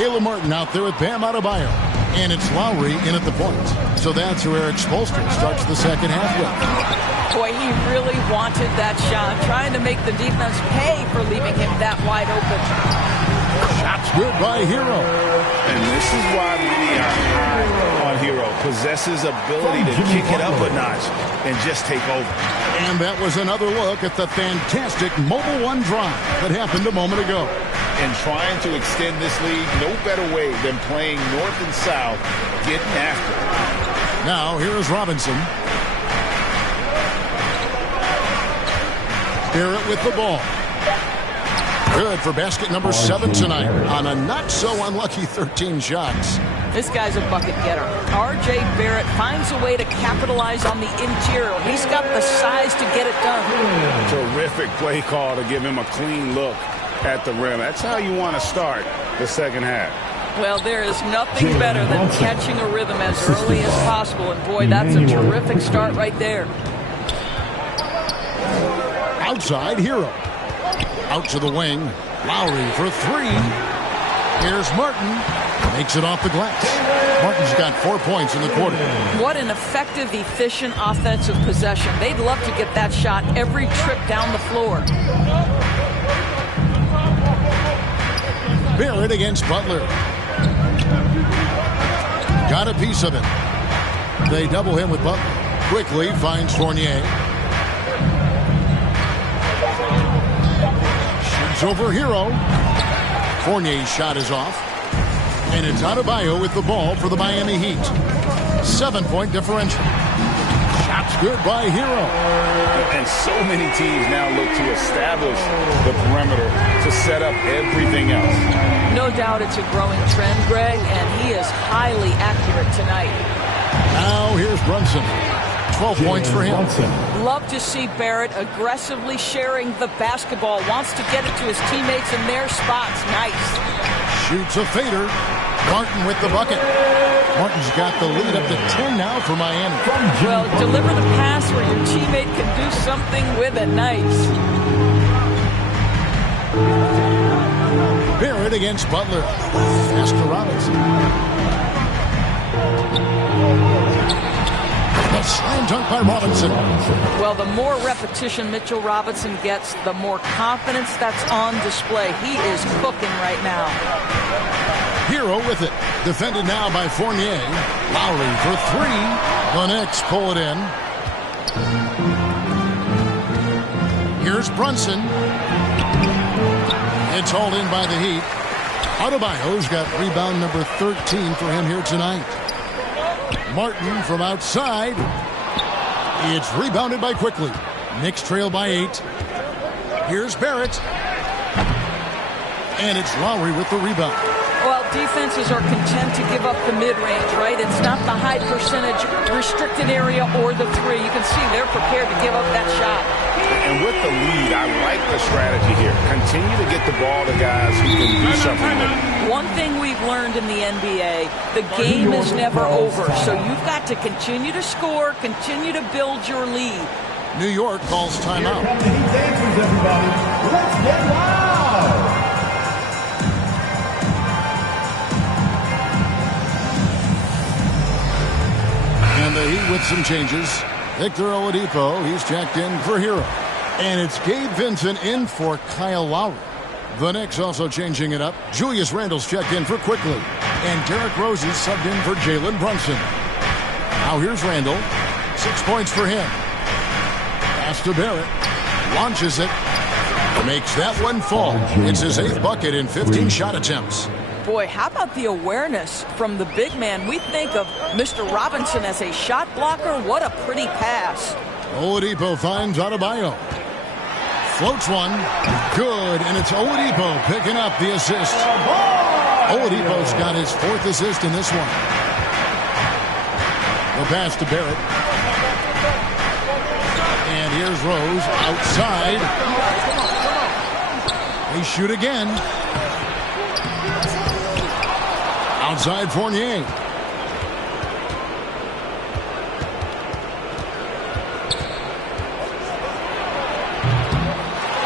Caleb Martin out there with Bam Adebayo. And it's Lowry in at the point. So that's who Eric Spoelstra starts the second half with. Boy, he really wanted that shot, trying to make the defense pay for leaving him that wide open. Shots good by Hero. And this is why many are high on Hero. Possesses ability to kick it up a notch and just take over. And that was another look at the fantastic Mobile One drive that happened a moment ago. And trying to extend this lead, no better way than playing north and south, getting after it. Now, here is Robinson. Barrett with the ball. Good for basket number 7 tonight on a not-so-unlucky 13 shots. This guy's a bucket getter. R.J. Barrett finds a way to capitalize on the interior. He's got the size to get it done. Terrific play call to give him a clean look at the rim. That's how you want to start the second half. Well, there is nothing better than catching a rhythm as early as possible. And, boy, that's a terrific start right there. Outside, Hero. Out to the wing. Lowry for 3. Here's Martin. Makes it off the glass. Martin's got 4 points in the quarter. What an effective, efficient offensive possession. They'd love to get that shot every trip down the floor. Barrett against Butler. Got a piece of it. They double him with Butler. Quickly finds Fournier. Shoots over Hero. Fournier's shot is off. And it's Adebayo with the ball for the Miami Heat. 7-point differential. Shots good by Hero. And so many teams now look to establish the perimeter to set up everything else. No doubt it's a growing trend, Greg, and he is highly accurate tonight. Now here's Brunson. 12 points for him. Love to see Barrett aggressively sharing the basketball. Wants to get it to his teammates in their spots. Nice. Shoots a fader. Martin with the bucket. Martin's got the lead up to 10 now for Miami. Well, deliver the pass where your teammate can do something with it. Nice. Barrett against Butler. Pass to Robinson. The slam dunk by Robinson. Well, the more repetition Mitchell Robinson gets, the more confidence that's on display. He is cooking right now. Hero with it. Defended now by Fournier. Lowry for 3. The Knicks pull it in. Here's Brunson. It's hauled in by the Heat. Adebayo's got rebound number 13 for him here tonight. Martin from outside. It's rebounded by Quickly. Knicks trail by 8. Here's Barrett. And it's Lowry with the rebound. Well, defenses are content to give up the mid-range, right? It's not the high percentage restricted area or the three. You can see they're prepared to give up that shot. And with the lead, I like the strategy here. Continue to get the ball to guys who can do something with it. One thing we've learned in the NBA, the game is never over. So you've got to continue to score, continue to build your lead. New York calls timeout. Here come the Heat dancers, everybody. Let's get loud. And the Heat with some changes. Victor Oladipo, he's checked in for Hero. And it's Gabe Vincent in for Kyle Lowry. The Knicks also changing it up. Julius Randle's checked in for Quickly. And Derrick Rose is subbed in for Jalen Brunson. Now here's Randle. 6 points for him. Pass to Barrett. Launches it. Makes that one fall. It's his 8th bucket in 15 shot attempts. Boy, how about the awareness from the big man? We think of Mr. Robinson as a shot blocker. What a pretty pass. Oladipo finds Adebayo. Floats one. Good, and it's Oladipo picking up the assist. Oladipo's got his 4th assist in this one. The pass to Barrett. And here's Rose outside. They shoot again. Outside Fournier.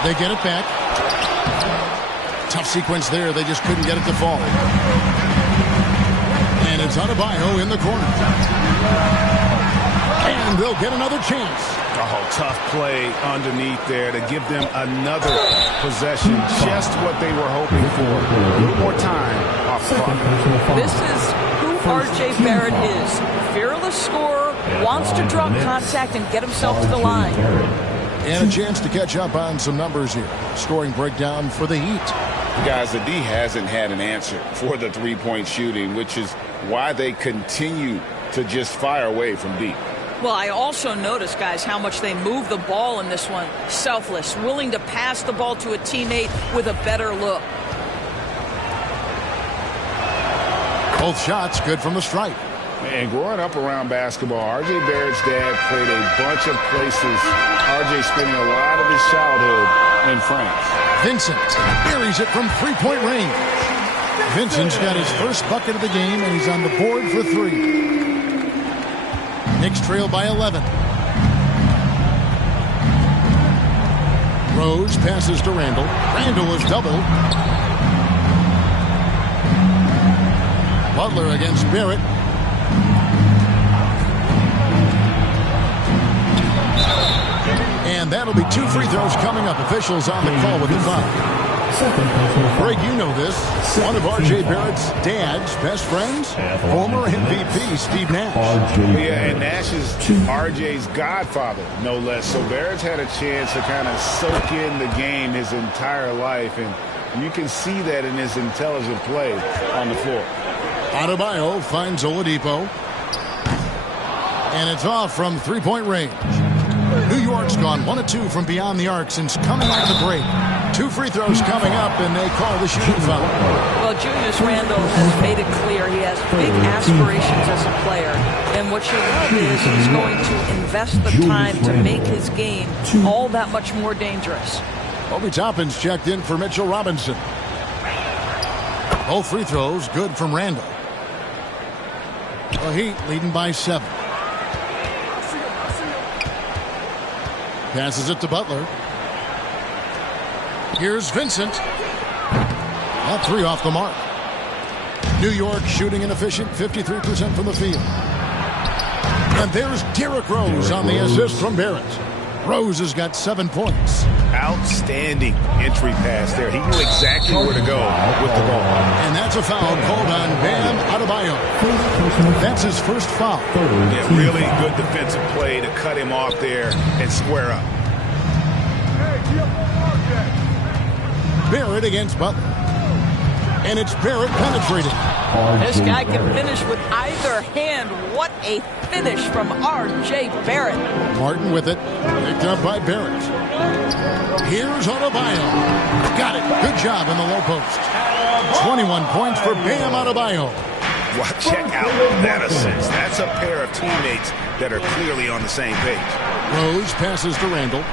They get it back. Tough sequence there. They just couldn't get it to fall. And it's Adebayo in the corner. And they'll get another chance. Oh, tough play underneath there to give them another possession. Just what they were hoping for. A little more time off the clock. This is who R.J. Barrett is. Fearless scorer, wants to draw contact and get himself to the line. And a chance to catch up on some numbers here. Scoring breakdown for the Heat. Guys, the D hasn't had an answer for the three-point shooting, which is why they continue to just fire away from deep. Well, I also noticed, guys, how much they move the ball in this one. Selfless, willing to pass the ball to a teammate with a better look. Both shots good from the stripe. And growing up around basketball, R.J. Barrett's dad played a bunch of places. R.J. spending a lot of his childhood in France. Vincent buries it from three-point range. Vincent's got his first bucket of the game, and he's on the board for 3. Knicks trail by 11. Rose passes to Randle. Randle is doubled. Butler against Barrett. And that'll be 2 free throws coming up. Officials on the call with the foul. Greg, you know this. One of R.J. Barrett's dad's best friends, former MVP Steve Nash. Yeah, and Nash is R.J.'s godfather, no less. So Barrett's had a chance to kind of soak in the game his entire life, and you can see that in his intelligent play on the floor. Adebayo finds Oladipo. And it's off from three-point range. New York's gone 1 of 2 from beyond the arc since coming out of the break. 2 free throws coming up, and they call the shooting foul. Well, Julius Randle has made it clear he has big aspirations as a player. And what you love is he's going to invest the time to make his game all that much more dangerous. Obi Toppin's checked in for Mitchell Robinson. Both free throws good from Randle. The Heat leading by 7. Passes it to Butler. Here's Vincent. That 3 off the mark. New York shooting an efficient 53% from the field. And there's Derrick Rose on the assist from Barrett. Rose has got 7 points. Outstanding entry pass there. He knew exactly where to go with the ball. And that's a foul called on Bam Adebayo. That's his first foul. Yeah, really good defensive play to cut him off there and square up. Barrett against Butler. And it's Barrett penetrating. This guy can finish with either hand. What a finish from R.J. Barrett. Martin with it. Picked up by Barrett. Here's Adebayo. Got it. Good job in the low post. 21 points for Bam Adebayo. Well, check out that assist. That's a pair of teammates that are clearly on the same page. Rose passes to Randall.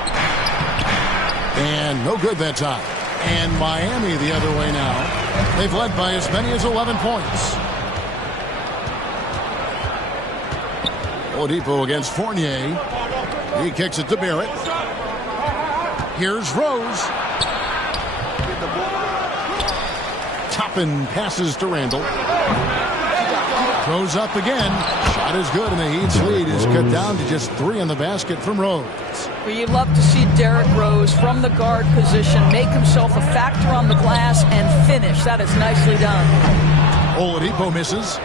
And no good that time. And Miami the other way now. They've led by as many as 11 points. Oladipo against Fournier. He kicks it to Barrett. Here's Rose. Toppin passes to Randall. Throws up again. Shot is good, and the Heat's lead is cut down to just 3 in the basket from Rose. Well, you love to see Derrick Rose from the guard position make himself a factor on the glass and finish. That is nicely done. Oladipo misses.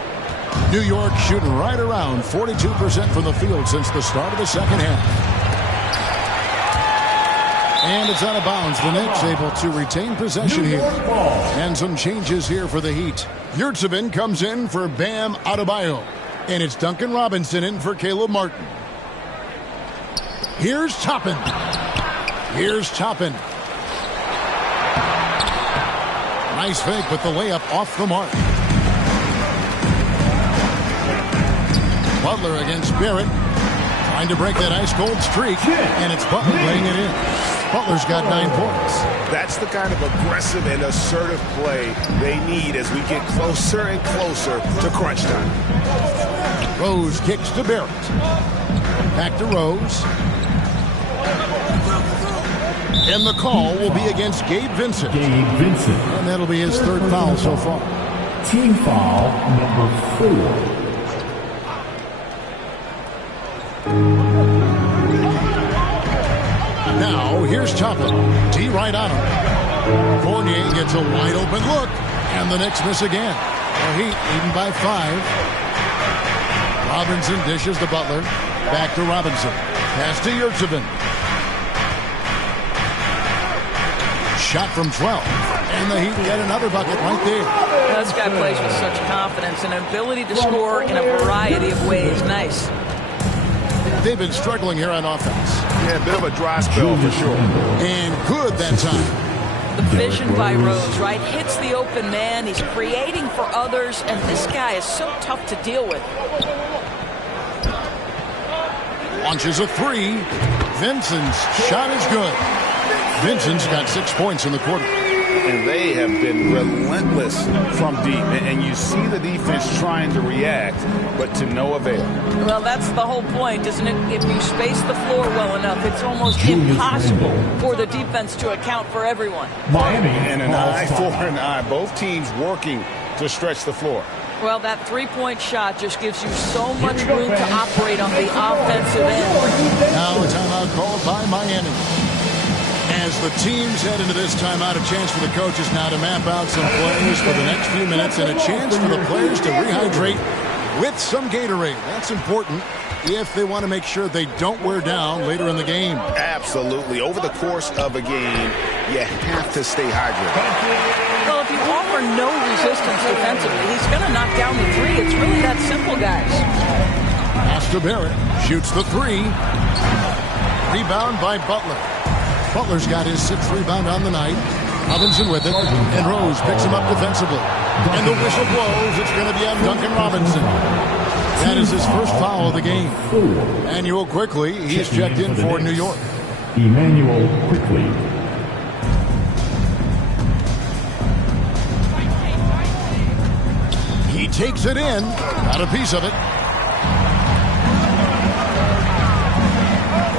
New York shooting right around 42% from the field since the start of the second half. And it's out of bounds. The Knicks able to retain possession here. And some changes here for the Heat. Yurtseven comes in for Bam Adebayo. And it's Duncan Robinson in for Caleb Martin. Here's Toppin. Here's Toppin. Nice fake, but the layup off the mark. Butler against Barrett. Trying to break that ice-cold streak. And it's Butler laying it in. Butler's got 9 points. That's the kind of aggressive and assertive play they need as we get closer and closer to crunch time. Rose kicks to Barrett. Back to Rose. And the call will be against Gabe Vincent. Gabe Vincent. And that'll be his 3rd foul so far. Team foul number 4. Now, here's Toppin. T right on him. Fournier gets a wide open look. And the Knicks miss again. The Heat leading by 5. Robinson dishes to Butler. Back to Robinson. Pass to Yurtseven. Shot from 12. And the Heat get another bucket right there. This guy plays with such confidence and an ability to score in a variety of ways. Nice. They've been struggling here on offense. Yeah, a bit of a dry spell for sure. And good that time. The vision by Rose, right? Hits the open man. He's creating for others, and this guy is so tough to deal with. Launches a 3. Vincent's shot is good. Vincent's got 6 points in the quarter. And they have been relentless from deep. And you see the defense trying to react, but to no avail. Well, that's the whole point, isn't it? If you space the floor well enough, it's almost impossible for the defense to account for everyone. Miami. And an eye for an eye. Both teams working to stretch the floor. Well, that three-point shot just gives you so much room to operate on the offensive end. Now a timeout called by Miami. As the teams head into this timeout, a chance for the coaches now to map out some plays for the next few minutes and a chance for the players to rehydrate with some Gatorade. That's important if they want to make sure they don't wear down later in the game. Absolutely. Over the course of a game, you have to stay hydrated. Well, if you offer no resistance defensively, he's going to knock down the 3. It's really that simple, guys. Pass to Barrett. Shoots the 3. Rebound by Butler. Butler's got his 6th rebound on the night. Robinson with it. And Rose picks him up defensively. And the whistle blows. It's going to be on Duncan Robinson. That is his first foul of the game. Emmanuel Quickly, he's checked in for New York. Emmanuel Quickly. He takes it in. Got a piece of it.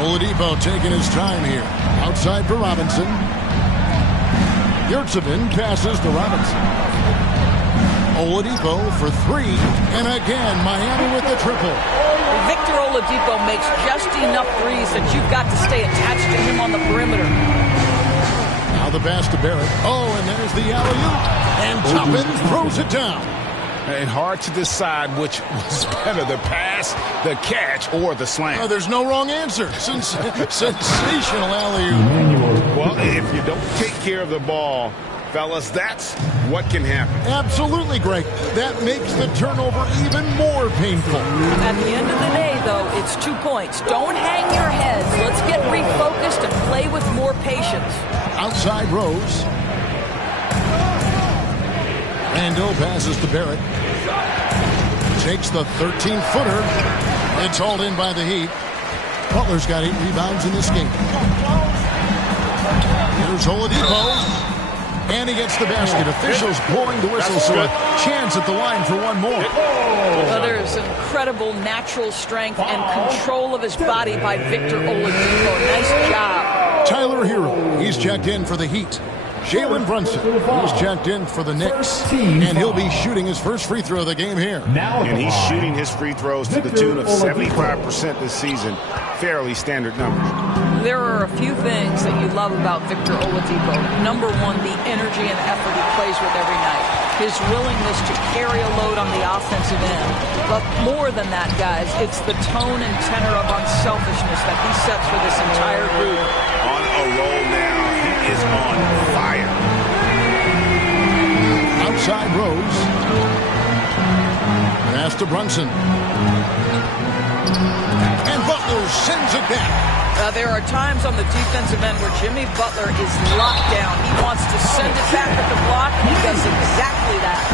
Oladipo taking his time here. Outside for Robinson. Yurtseven passes to Robinson. Oladipo for 3. And again, Miami with the triple. Victor Oladipo makes just enough threes that you've got to stay attached to him on the perimeter. Now the pass to Barrett. Oh, and there's the alley-oop. And Toppin throws it down. And hard to decide which was better, the pass, the catch, or the slam. Oh, there's no wrong answer. Sensational alley-oop. Well, if you don't take care of the ball, fellas, that's what can happen. Absolutely, Greg. That makes the turnover even more painful. At the end of the day, though, it's 2 points. Don't hang your heads. Let's get refocused and play with more patience. Outside Rose. Randall passes to Barrett. Takes the 13-footer. It's hauled in by the Heat. Butler's got 8 rebounds in this game. Here's Oladipo. And he gets the basket. Officials blowing the whistle, so a chance at the line for one more. Well, there's incredible natural strength and control of his body by Victor Oladipo. Nice job. Tyler Hero, he's checked in for the Heat. Jalen Brunson, who's checked in for the Knicks. And he'll be shooting his first free throw of the game here. And he's shooting his free throws to the tune of 75% this season. Fairly standard numbers. There are a few things that you love about Victor Oladipo. Number one, the energy and effort he plays with every night. His willingness to carry a load on the offensive end. But more than that, guys, it's the tone and tenor of unselfishness that he sets for this entire group. On a roll now. He is on fire. Outside Rose. Pass to Brunson. And Butler sends it back. There are times on the defensive end where Jimmy Butler is locked down. He wants to send it back at the block, and he does exactly that.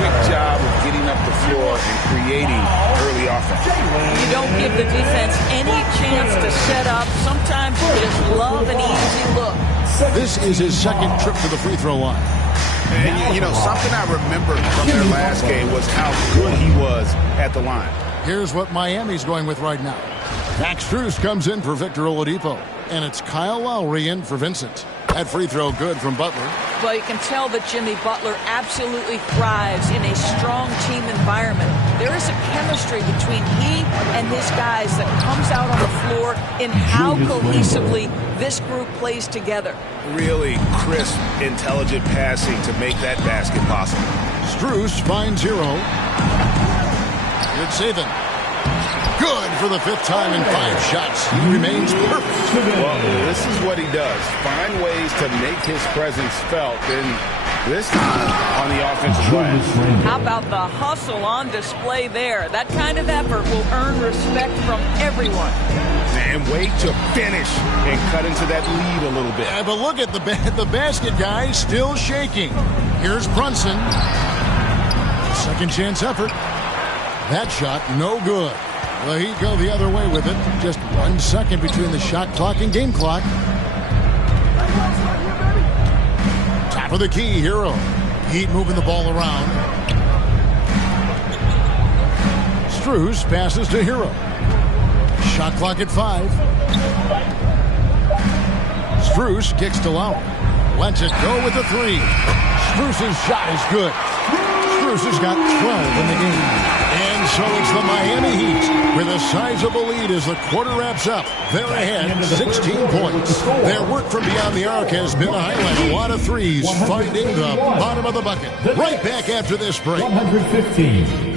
Quick job of getting up the floor and creating early offense. You don't give the defense any chance to set up. Sometimes you just love an easy look. This is his second trip to the free throw line. And, you know, something I remember from their last game was how good he was at the line. Here's what Miami's going with right now. Max Strus comes in for Victor Oladipo. And it's Kyle Lowry in for Vincent. That free throw good from Butler. Well, you can tell that Jimmy Butler absolutely thrives in a strong team environment. There is a chemistry between he and his guys that comes out on the floor in how cohesively this group plays together. Really crisp, intelligent passing to make that basket possible. Strus finds Hero. Good saving. Good for the 5th time in 5 shots. He remains perfect. Well, this is what he does. Find ways to make his presence felt. And this time on the offensive glass. How about the hustle on display there? That kind of effort will earn respect from everyone. And wait to finish and cut into that lead a little bit. Yeah, but look at the basket guy still shaking. Here's Brunson. Second chance effort. That shot no good. The Heat go the other way with it. Just 1 second between the shot clock and game clock. Top of the key, Hero. Heat moving the ball around. Strus passes to Hero. Shot clock at 5. Strus kicks to Lowry. Lets it go with the 3. Strus's shot is good. Strus has got 12 in the game. And so it's the Miami Heat with a sizable lead as the quarter wraps up. They're ahead 16 points. Their work from beyond the arc has been a highlight. A lot of threes finding the bottom of the bucket. Right back after this break. 115.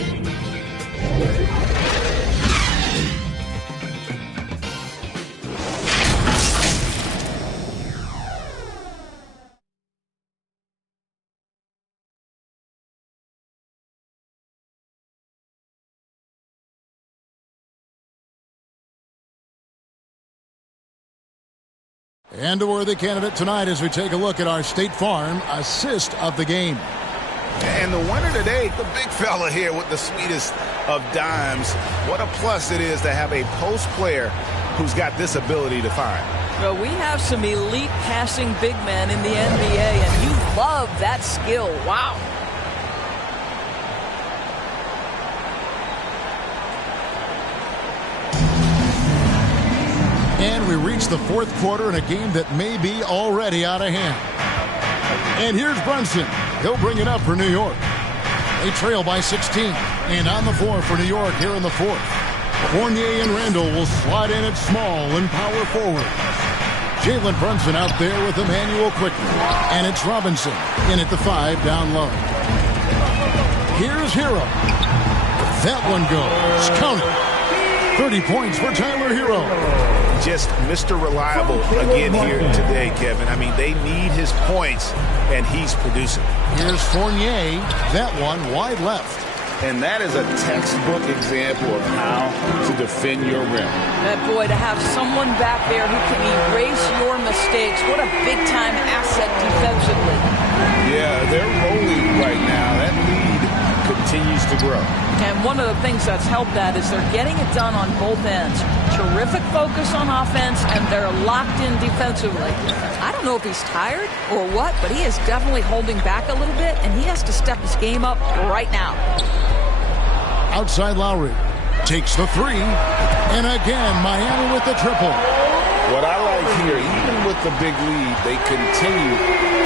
And a worthy candidate tonight as we take a look at our State Farm assist of the game. And the winner today, the big fella here with the sweetest of dimes. What a plus it is to have a post player who's got this ability to find. Well, we have some elite passing big men in the NBA, and you love that skill. Wow. And we reach the 4th quarter in a game that may be already out of hand. And here's Brunson. He'll bring it up for New York. They trail by 16. And on the floor for New York here in the 4th. Fournier and Randall will slide in at small and power forward. Jalen Brunson out there with Emmanuel quickly. And it's Robinson in at the 5 down low. Here's Hero. That one goes. Count it. 30 points for Tyler Hero. Just Mr. Reliable again here today, Kevin. I mean, they need his points, and he's producing. Here's Fournier. That one wide left. And that is a textbook example of how to defend your rim. Boy, to have someone back there who can erase your mistakes, what a big-time asset defensively. Yeah, they're rolling right now. That lead continues to grow. And one of the things that's helped that is they're getting it done on both ends. Terrific focus on offense, and they're locked in defensively. I don't know if he's tired or what, but he is definitely holding back a little bit, and he has to step his game up right now. Outside Lowry. Takes the three. And again, Miami with the triple. What I like here, even with the big lead, they continue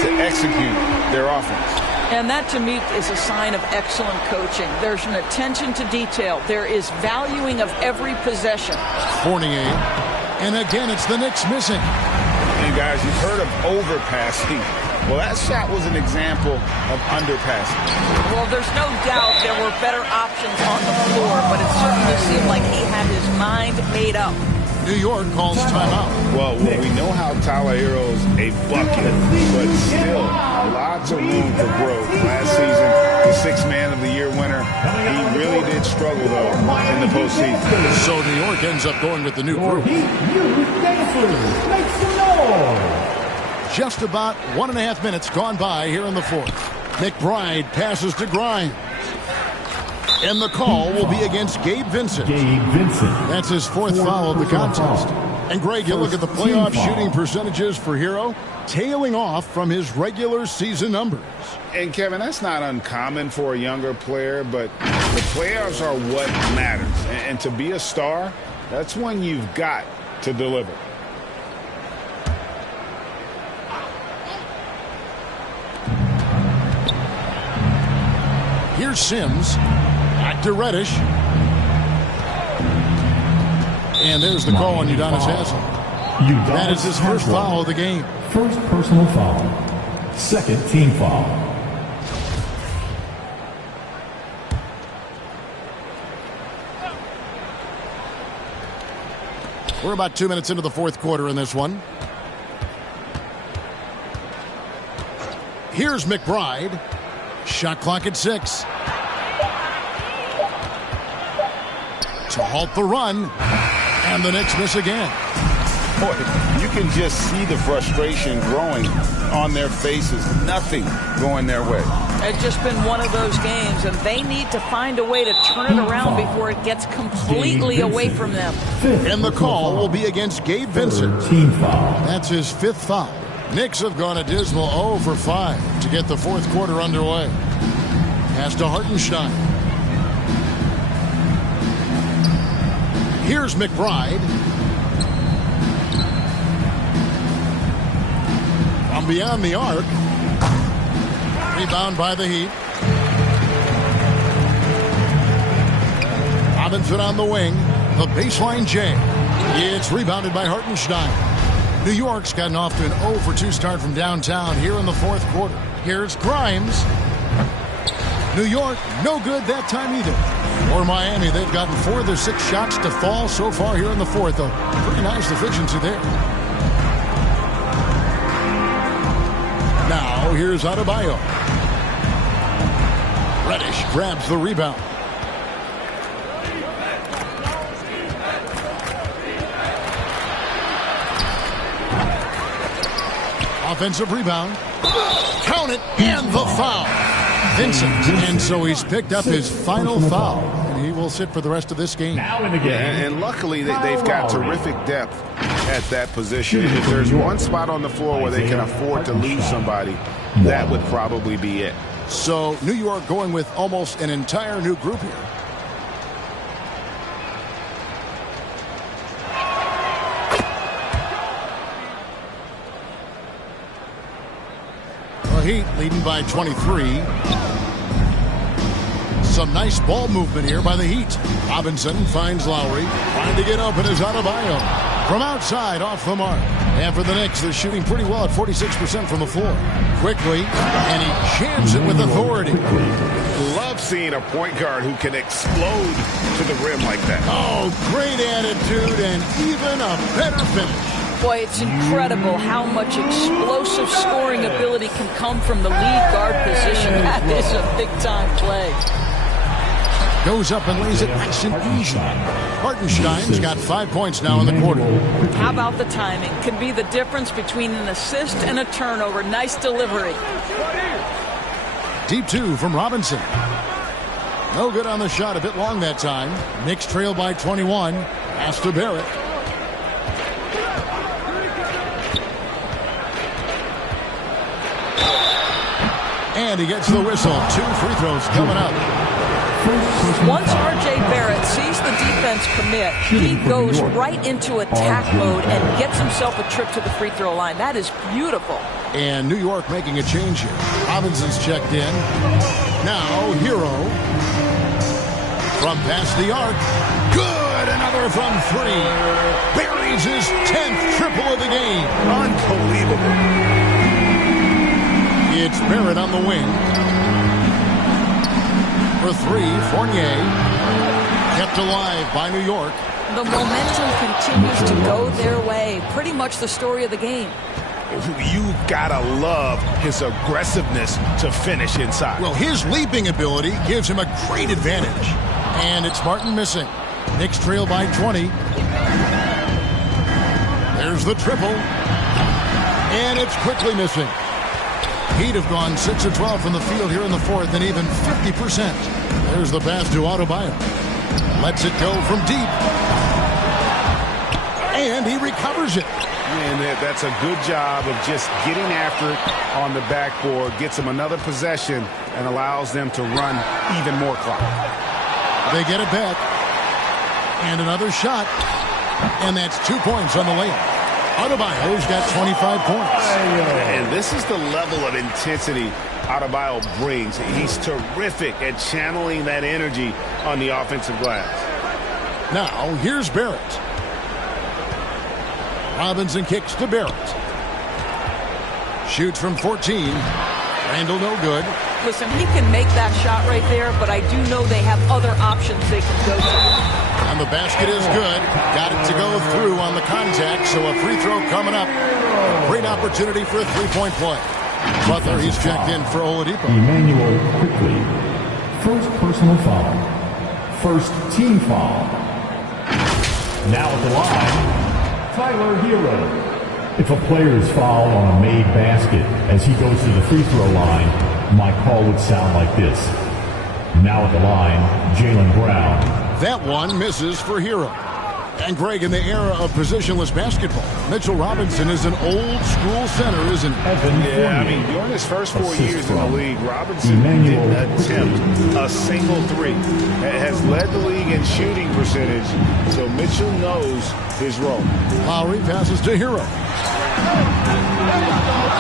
to execute their offense. And that, to me, is a sign of excellent coaching. There's an attention to detail. There is valuing of every possession. Fournier. And again, it's the Knicks missing. And, guys, you've heard of overpassing. Well, that shot was an example of underpassing. Well, there's no doubt there were better options on the floor, but it certainly seemed like he had his mind made up. New York calls timeout. Well, we know how Tyler Hero's a bucket, but still lots of room for growth. Last season, the Sixth Man of the Year winner, he really did struggle, though, in the postseason. So New York ends up going with the new group. Just about 1.5 minutes gone by here in the fourth. McBride passes to Grimes. And the call will be against Gabe Vincent. That's his fourth foul of the contest. And Greg, you look at the playoff shooting percentages for Hero, tailing off from his regular season numbers. And Kevin, that's not uncommon for a younger player, but the playoffs are what matters. And to be a star, that's when you've got to deliver. Here's Sims. Back to Reddish. And there's the call on Udonis Haslem. That is his first foul of the game. First personal foul. Second team foul. We're about 2 minutes into the fourth quarter in this one. Here's McBride. Shot clock at 6. To halt the run. And the Knicks miss again. Boy, you can just see the frustration growing on their faces. Nothing going their way. It's just been one of those games, and they need to find a way to turn it around before it gets completely away from them. And the call will be against Gabe Vincent. That's his fifth foul. Knicks have gone a dismal 0 for 5 to get the fourth quarter underway. Pass to Hartenstein. Here's McBride. From beyond the arc. Rebound by the Heat. Robinson on the wing. The baseline J. It's rebounded by Hartenstein. New York's gotten off to an 0 for 2 start from downtown here in the fourth quarter. Here's Grimes. New York, no good that time either. For Miami, they've gotten 4 of their 6 shots to fall so far here in the fourth. A pretty nice efficiency there. Now, here's Adebayo. Reddish grabs the rebound. Offensive rebound. Count it, and the foul. Vincent. And so he's picked up his final foul. And he will sit for the rest of this game. Now in the game. Yeah, and luckily they've got terrific depth at that position. If there's one spot on the floor where they can afford to lose somebody, that would probably be it. So New York going with almost an entire new group here. The Heat leading by 23. Some nice ball movement here by the Heat. Robinson finds Lowry. Trying to get open is Adebayo. From outside, off the mark. And for the Knicks, they're shooting pretty well at 46% from the floor. Quickly, and he jams it with authority. Love seen a point guard who can explode to the rim like that. Oh, great attitude and even a better finish. Boy, it's incredible how much explosive scoring ability can come from the lead guard position. That is a big-time play. Goes up and lays it nice and easy. Hartenstein's got 5 points now in the quarter. How about the timing? Can be the difference between an assist and a turnover. Nice delivery. Deep 2 from Robinson. No good on the shot. A bit long that time. Knicks trail by 21. Pass to Barrett. And he gets the whistle. 2 free throws coming up. Once R.J. Barrett sees the defense commit, he goes right into attack mode and gets himself a trip to the free throw line. That is beautiful. And New York making a change here. Robinson's checked in. Now Hero from past the arc. Good. Another from 3. Buries his 10th triple of the game. Unbelievable. It's Barrett on the wing. For 3, Fournier. Kept alive by New York. The momentum continues to go their way. Pretty much the story of the game. You gotta love his aggressiveness to finish inside. Well, his leaping ability gives him a great advantage. And it's Martin missing. Knicks trail by 20. There's the triple. And it's quickly missing. Heat have gone 6 of 12 from the field here in the fourth and even 50%. There's the pass to Adebayo. Lets it go from deep. And he recovers it. And that's a good job of just getting after it on the backboard. Gets them another possession and allows them to run even more clock. They get it back. And another shot. And that's 2 points on the layup. Adebayo's got 25 points. And this is the level of intensity Adebayo brings. He's terrific at channeling that energy on the offensive glass. Now, here's Barrett. Robinson kicks to Barrett. Shoots from 14. Randall no good. Listen, he can make that shot right there, but I do know they have other options they can go to. And the basket is good. Got it to go through on the contact, so a free throw coming up. Great opportunity for a three-point play. Butler, he's checked in for Oladipo. Emmanuel quickly. First personal foul. First team foul. Now at the line, Tyler Hero. If a player is fouled on a made basket as he goes to the free throw line, my call would sound like this. Now at the line, Jaylen Brown. That one misses for Hero. And Greg, in the era of positionless basketball, Mitchell Robinson is an old-school center, isn't he? Yeah, I mean, during his first 4 years in the league, Robinson didn't attempt a single three. Has led the league in shooting percentage, so Mitchell knows his role. Lowry passes to Hero.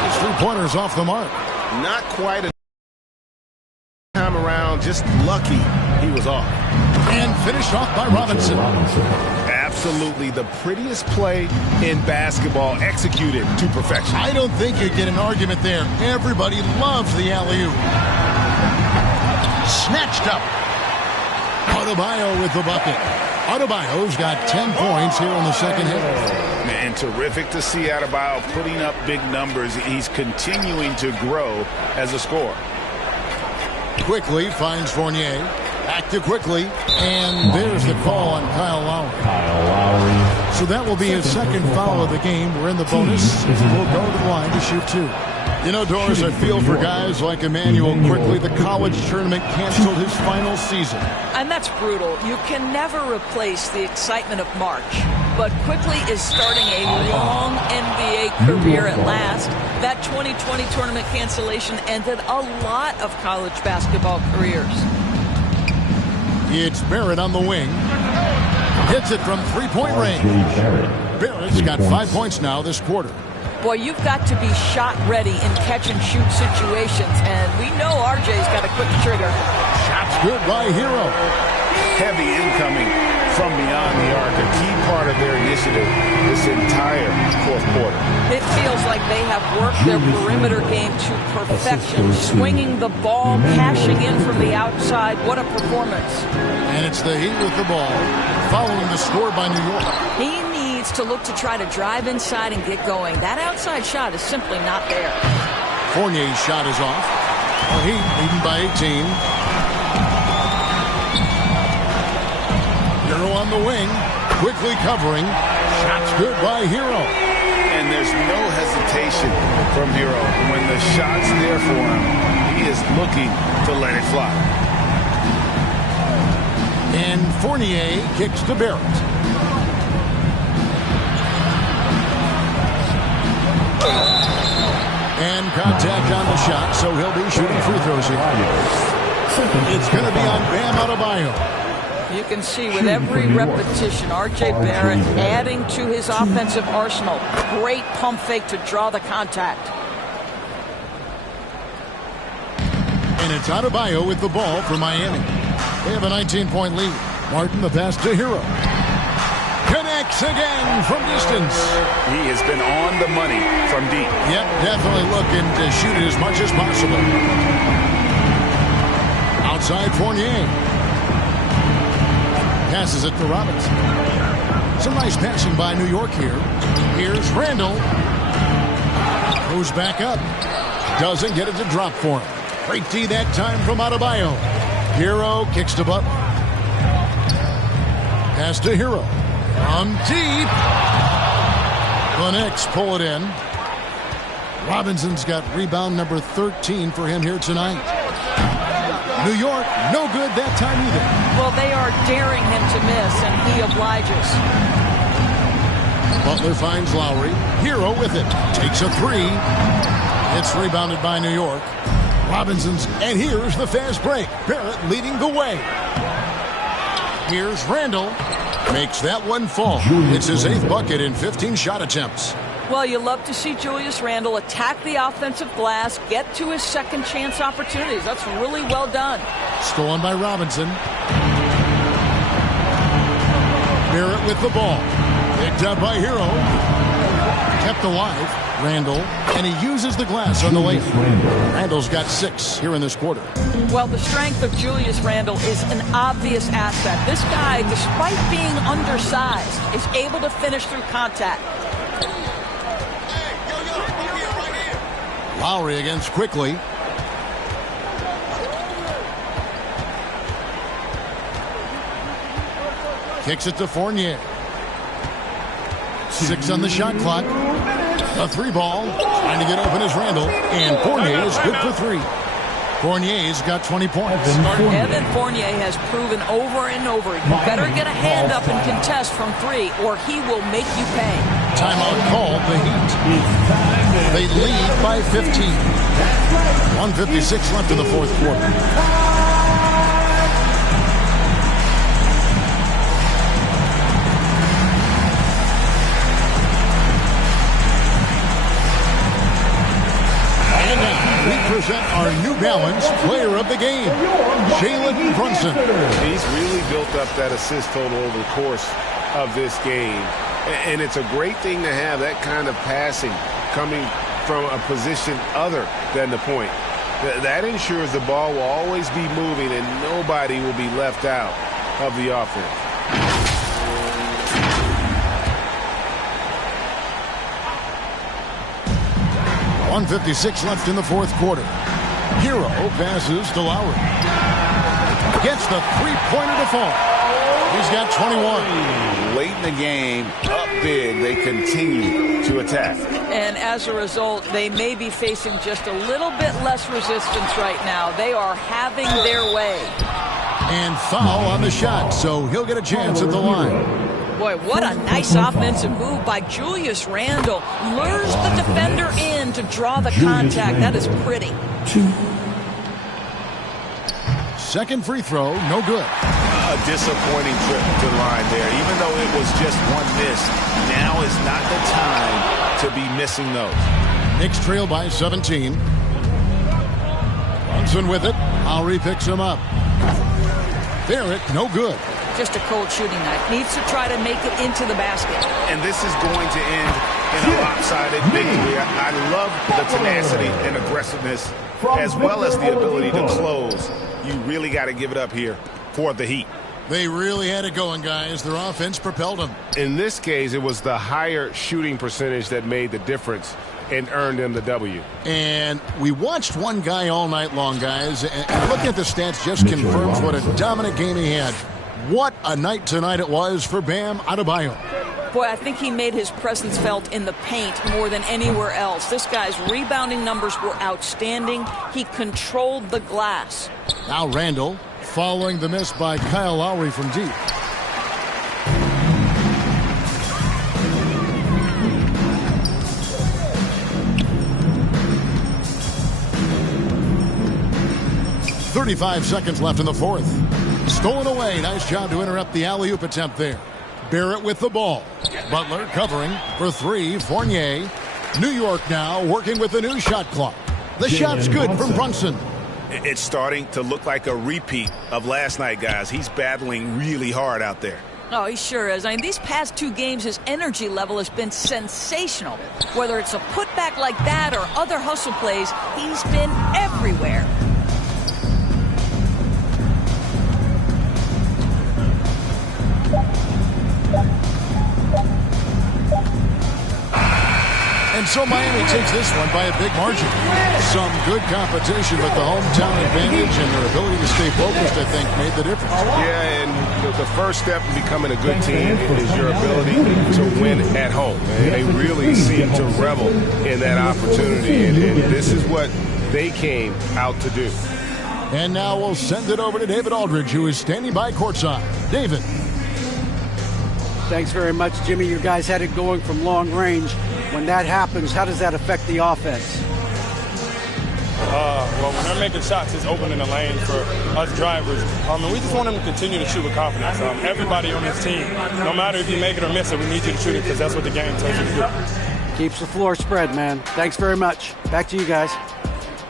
His three-pointers off the mark. Not quite a time around, just lucky he was off. And finished off by Robinson. Absolutely the prettiest play in basketball, executed to perfection. I don't think you get an argument there. Everybody loves the alley-oop. Snatched up. Adebayo with the bucket. Adebayo's got 10 points here in the second half. Man, terrific to see Adebayo putting up big numbers. He's continuing to grow as a scorer. Quickly finds Fournier. Back to Quickly. And there's the call on Kyle Lowry. So that will be his second foul of the game. We're in the bonus. We'll go to the line to shoot 2. You know, Doris, I feel for guys like Emmanuel Quickly. The college tournament canceled his final season. And that's brutal. You can never replace the excitement of March. But Quickly is starting a long NBA career at last. That 2020 tournament cancellation ended a lot of college basketball careers. It's Barrett on the wing. Hits it from three-point range. Barrett's got 5 points now this quarter. Boy, you've got to be shot ready in catch-and-shoot situations, and we know RJ's got a quick trigger. Shot's good by Hero. Heavy incoming from beyond the arc, a key part of their initiative this entire fourth quarter. It feels like they have worked their perimeter game to perfection, swinging the ball, cashing in from the outside. What a performance. And it's the Heat with the ball, following the score by New York. He needs to look to try to drive inside and get going. That outside shot is simply not there. Fournier's shot is off. The Heat leading by 18. Hero on the wing, quickly covering. Shots good by Hero. And there's no hesitation from Hero. When the shot's there for him, he is looking to let it fly. And Fournier kicks to Barrett. And contact on the shot, so he'll be shooting free throws here. It's going to be on Bam Adebayo. You can see with every repetition, R.J. Barrett adding to his offensive arsenal. Great pump fake to draw the contact. And it's Adebayo with the ball for Miami. They have a 19-point lead. Martin, the pass to Hero. Connects again from distance. He has been on the money from deep. Yep, definitely looking to shoot it as much as possible. Outside Fournier. Passes it to Robinson. Some nice passing by New York here. Here's Randall. Goes back up. Doesn't get it to drop for him. Great D that time from Adebayo. Hero kicks to Butler. Pass to Hero. From deep. The Knicks pull it in. Robinson's got rebound number 13 for him here tonight. New York, no good that time either. Well, they are daring him to miss, and he obliges. Butler finds Lowry. Hero with it. Takes a three. It's rebounded by New York. Robinson's, and here's the fast break. Barrett leading the way. Here's Randall. Makes that one fall. It's his 8th bucket in 15 shot attempts. Well, you love to see Julius Randle attack the offensive glass, get to his second chance opportunities. That's really well done. Stolen by Robinson. Barrett with the ball. Picked up by Hero. Kept alive. Randle. And he uses the glass on the lane. Randle's got 6 here in this quarter. Well, the strength of Julius Randle is an obvious asset. This guy, despite being undersized, is able to finish through contact. Lowry against Quickly. Kicks it to Fournier. 6 on the shot clock. A 3 ball. Trying to get open is Randle. And Fournier is good for 3. Fournier's got 20 points. Evan Fournier has proven over and over, you better get a hand up and contest from 3 or he will make you pay. Timeout called the Heat. They lead by 15. 1:56 left in the fourth quarter. We present our New Balance Player of the Game, Jalen Brunson. He's really built up that assist total over the course of this game. And it's a great thing to have that kind of passing coming from a position other than the point. That ensures the ball will always be moving and nobody will be left out of the offense. .156 left in the fourth quarter. Hero passes to Lowry. Gets the three-pointer to fall. He's got 21. Late in the game, up big, they continue to attack. And as a result, they may be facing just a little bit less resistance right now. They are having their way. And foul on the shot, so he'll get a chance at the line. Boy, what a nice offensive move by Julius Randle. Lures the defender in to draw the contact. That is pretty. Second free throw, no good. A disappointing trip to the line there. Even though it was just one miss, now is not the time to be missing those. Knicks trail by 17. Brunson with it. Lowry picks him up. Barrett, no good. Just a cold shooting night. Needs to try to make it into the basket. And this is going to end in a lopsided victory. I love the tenacity and aggressiveness, as well as the ability to close. You really got to give it up here for the Heat. They really had it going, guys. Their offense propelled them. In this case, it was the higher shooting percentage that made the difference and earned them the W. And we watched one guy all night long, guys, and looking at the stats just confirms what a dominant game he had. What a night tonight it was for Bam Adebayo. Boy, I think he made his presence felt in the paint more than anywhere else. This guy's rebounding numbers were outstanding. He controlled the glass. Now Randall, following the miss by Kyle Lowry from deep. .35 seconds left in the fourth. Stolen away. Nice job to interrupt the alley-oop attempt there. Barrett with the ball. Butler covering for three. Fournier. New York now working with the new shot clock. The shot's good from Brunson. It's starting to look like a repeat of last night, guys. He's battling really hard out there. Oh, he sure is. I mean, these past 2 games, his energy level has been sensational. Whether it's a putback like that or other hustle plays, he's been everywhere. And so Miami takes this one by a big margin. Some good competition, but the hometown advantage and their ability to stay focused, I think, made the difference. Yeah, and the first step in becoming a good team is your ability to win at home. And they really seem to revel in that opportunity, and this is what they came out to do. And now we'll send it over to David Aldridge, who is standing by courtside. David. Thanks very much, Jimmy. You guys had it going from long range. When that happens, how does that affect the offense? Well, when they're making shots, it's opening the lane for us drivers. And we just want them to continue to shoot with confidence. Everybody on this team, no matter if you make it or miss it, we need you to shoot it because that's what the game tells you to do. Keeps the floor spread, man. Thanks very much. Back to you guys.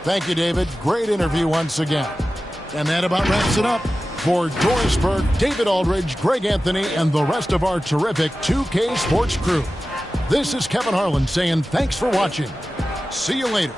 Thank you, David. Great interview once again. And that about wraps it up. For Doris Burke, David Aldridge, Greg Anthony, and the rest of our terrific 2K Sports crew. This is Kevin Harlan saying thanks for watching. See you later.